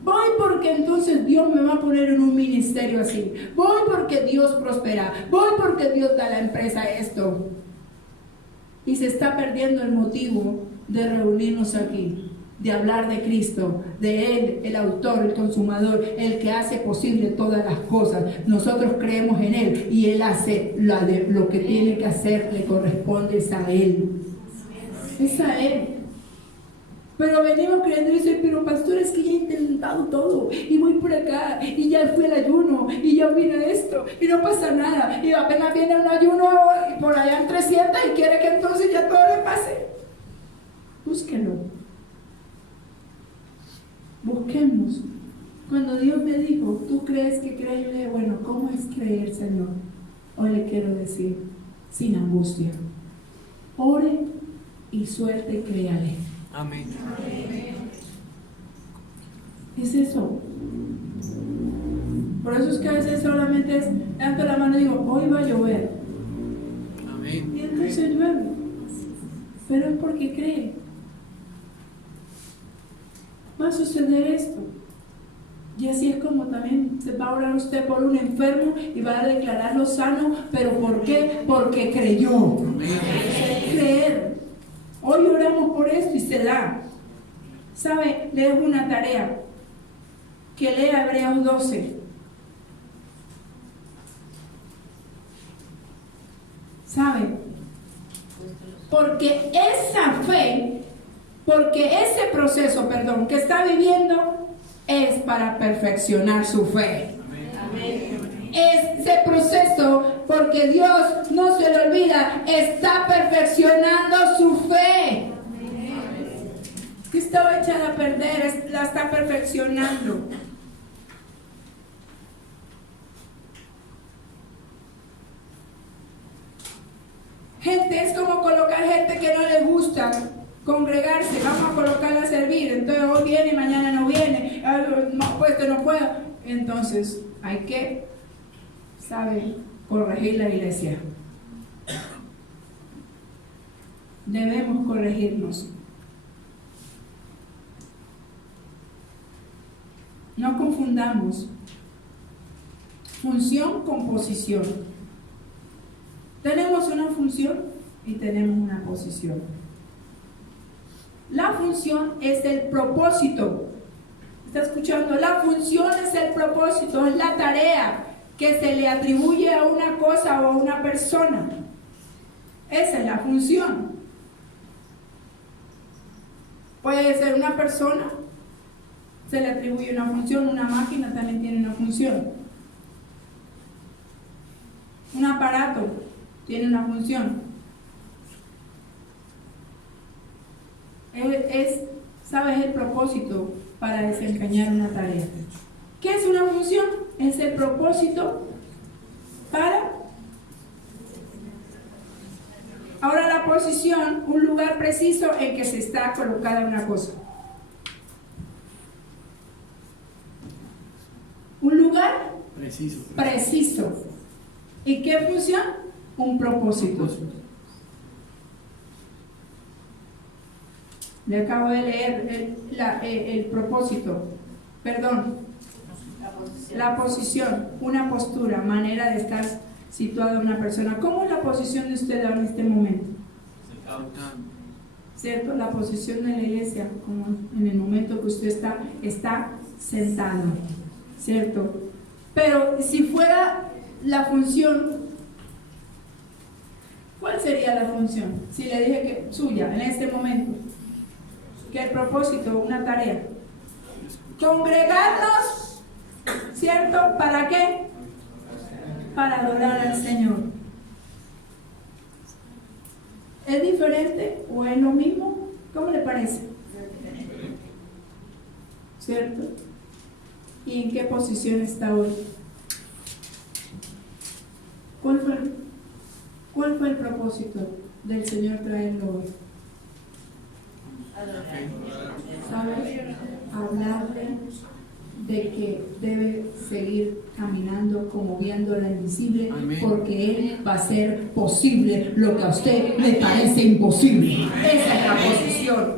Voy porque entonces Dios me va a poner en un ministerio así. Voy porque Dios prospera. Voy porque Dios da a la empresa esto. Y se está perdiendo el motivo de reunirnos aquí, de hablar de Cristo, de Él, el autor, el consumador, el que hace posible todas las cosas. Nosotros creemos en Él y Él hace lo que tiene que hacer, le corresponde es a Él. Es a Él. Pero venimos creyendo y dicen, pero pastor, es que ya he intentado todo y voy por acá y ya fui al ayuno y ya vine esto y no pasa nada y apenas viene un ayuno y por allá en 300 y quiere que entonces ya todo le pase. Búsquenlo. Busquemos. Cuando Dios me dijo, ¿tú crees que crees? Yo le dije, bueno, ¿cómo es creer, Señor? Hoy le quiero decir, sin angustia. Ore y suelte, créale. Amén. Es eso. Por eso es que a veces solamente es, levanto la mano y digo, hoy va a llover. Amén. Y entonces llueve. Pero es porque cree. Va a suceder esto. Y así es como también se va a orar usted por un enfermo y va a declararlo sano. ¿Pero por qué? Porque creyó. Creer. Hoy oramos por esto y se da. ¿Sabe? Le dejo una tarea. Que lea Hebreos 12. ¿Sabe? Porque ese proceso, que está viviendo es para perfeccionar su fe. Amén. Ese proceso, porque Dios no se le olvida, está perfeccionando su fe. Que estaba echada a perder, la está perfeccionando. Gente, es como colocar gente que no le gusta congregarse, vamos a colocarla a servir, entonces hoy viene y mañana no viene, no, pues no puedo. Entonces hay que, ¿sabe?, corregir la iglesia. Debemos corregirnos. No confundamos función con posición. Tenemos una función y tenemos una posición. La función es el propósito. ¿Está escuchando? La función es el propósito, es la tarea que se le atribuye a una cosa o a una persona. Esa es la función. Puede ser una persona, se le atribuye una función, una máquina también tiene una función. Un aparato tiene una función. ¿Sabes? El propósito para desempeñar una tarea. ¿Qué es una función? Es el propósito para... Ahora la posición, un lugar preciso en que se está colocada una cosa. Un lugar preciso. ¿Y qué función? Un propósito. Le acabo de leer el propósito. Perdón. La posición, una postura, manera de estar situada una persona. ¿Cómo es la posición de usted ahora en este momento? ¿Cierto? La posición de la iglesia, como en el momento que usted está sentado. ¿Cierto? Pero si fuera la función, ¿cuál sería la función? Si le dije que suya, en este momento, que el propósito, una tarea, congregarnos, ¿cierto? ¿Para qué? Para adorar al Señor. ¿Es diferente o es lo mismo? ¿Cómo le parece? ¿Cierto? ¿Y en qué posición está hoy? ¿Cuál fue el propósito del Señor traerlo hoy? ¿Sabes? Hablarle de que debe seguir caminando como viendo la invisible. Amén. Porque Él va a hacer posible lo que a usted le parece imposible. Esa es la posición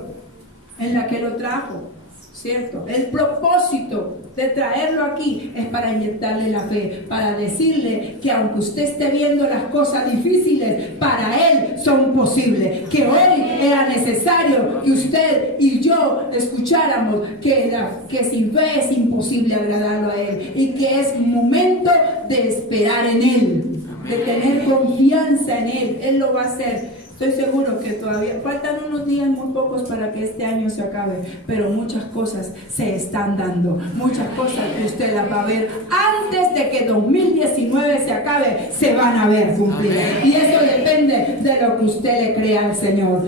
en la que lo trajo, ¿cierto? El propósito de traerlo aquí es para inyectarle la fe, para decirle que aunque usted esté viendo las cosas difíciles, para Él son posibles. Que hoy era necesario que usted y yo escucháramos que sin fe es imposible agradarlo a Él y que es momento de esperar en Él, de tener confianza en Él. Él lo va a hacer. Estoy seguro que todavía faltan unos días muy pocos para que este año se acabe, pero muchas cosas se están dando, muchas cosas que usted las va a ver antes de que 2019 se acabe, se van a ver cumplidas. Y eso depende de lo que usted le crea al Señor.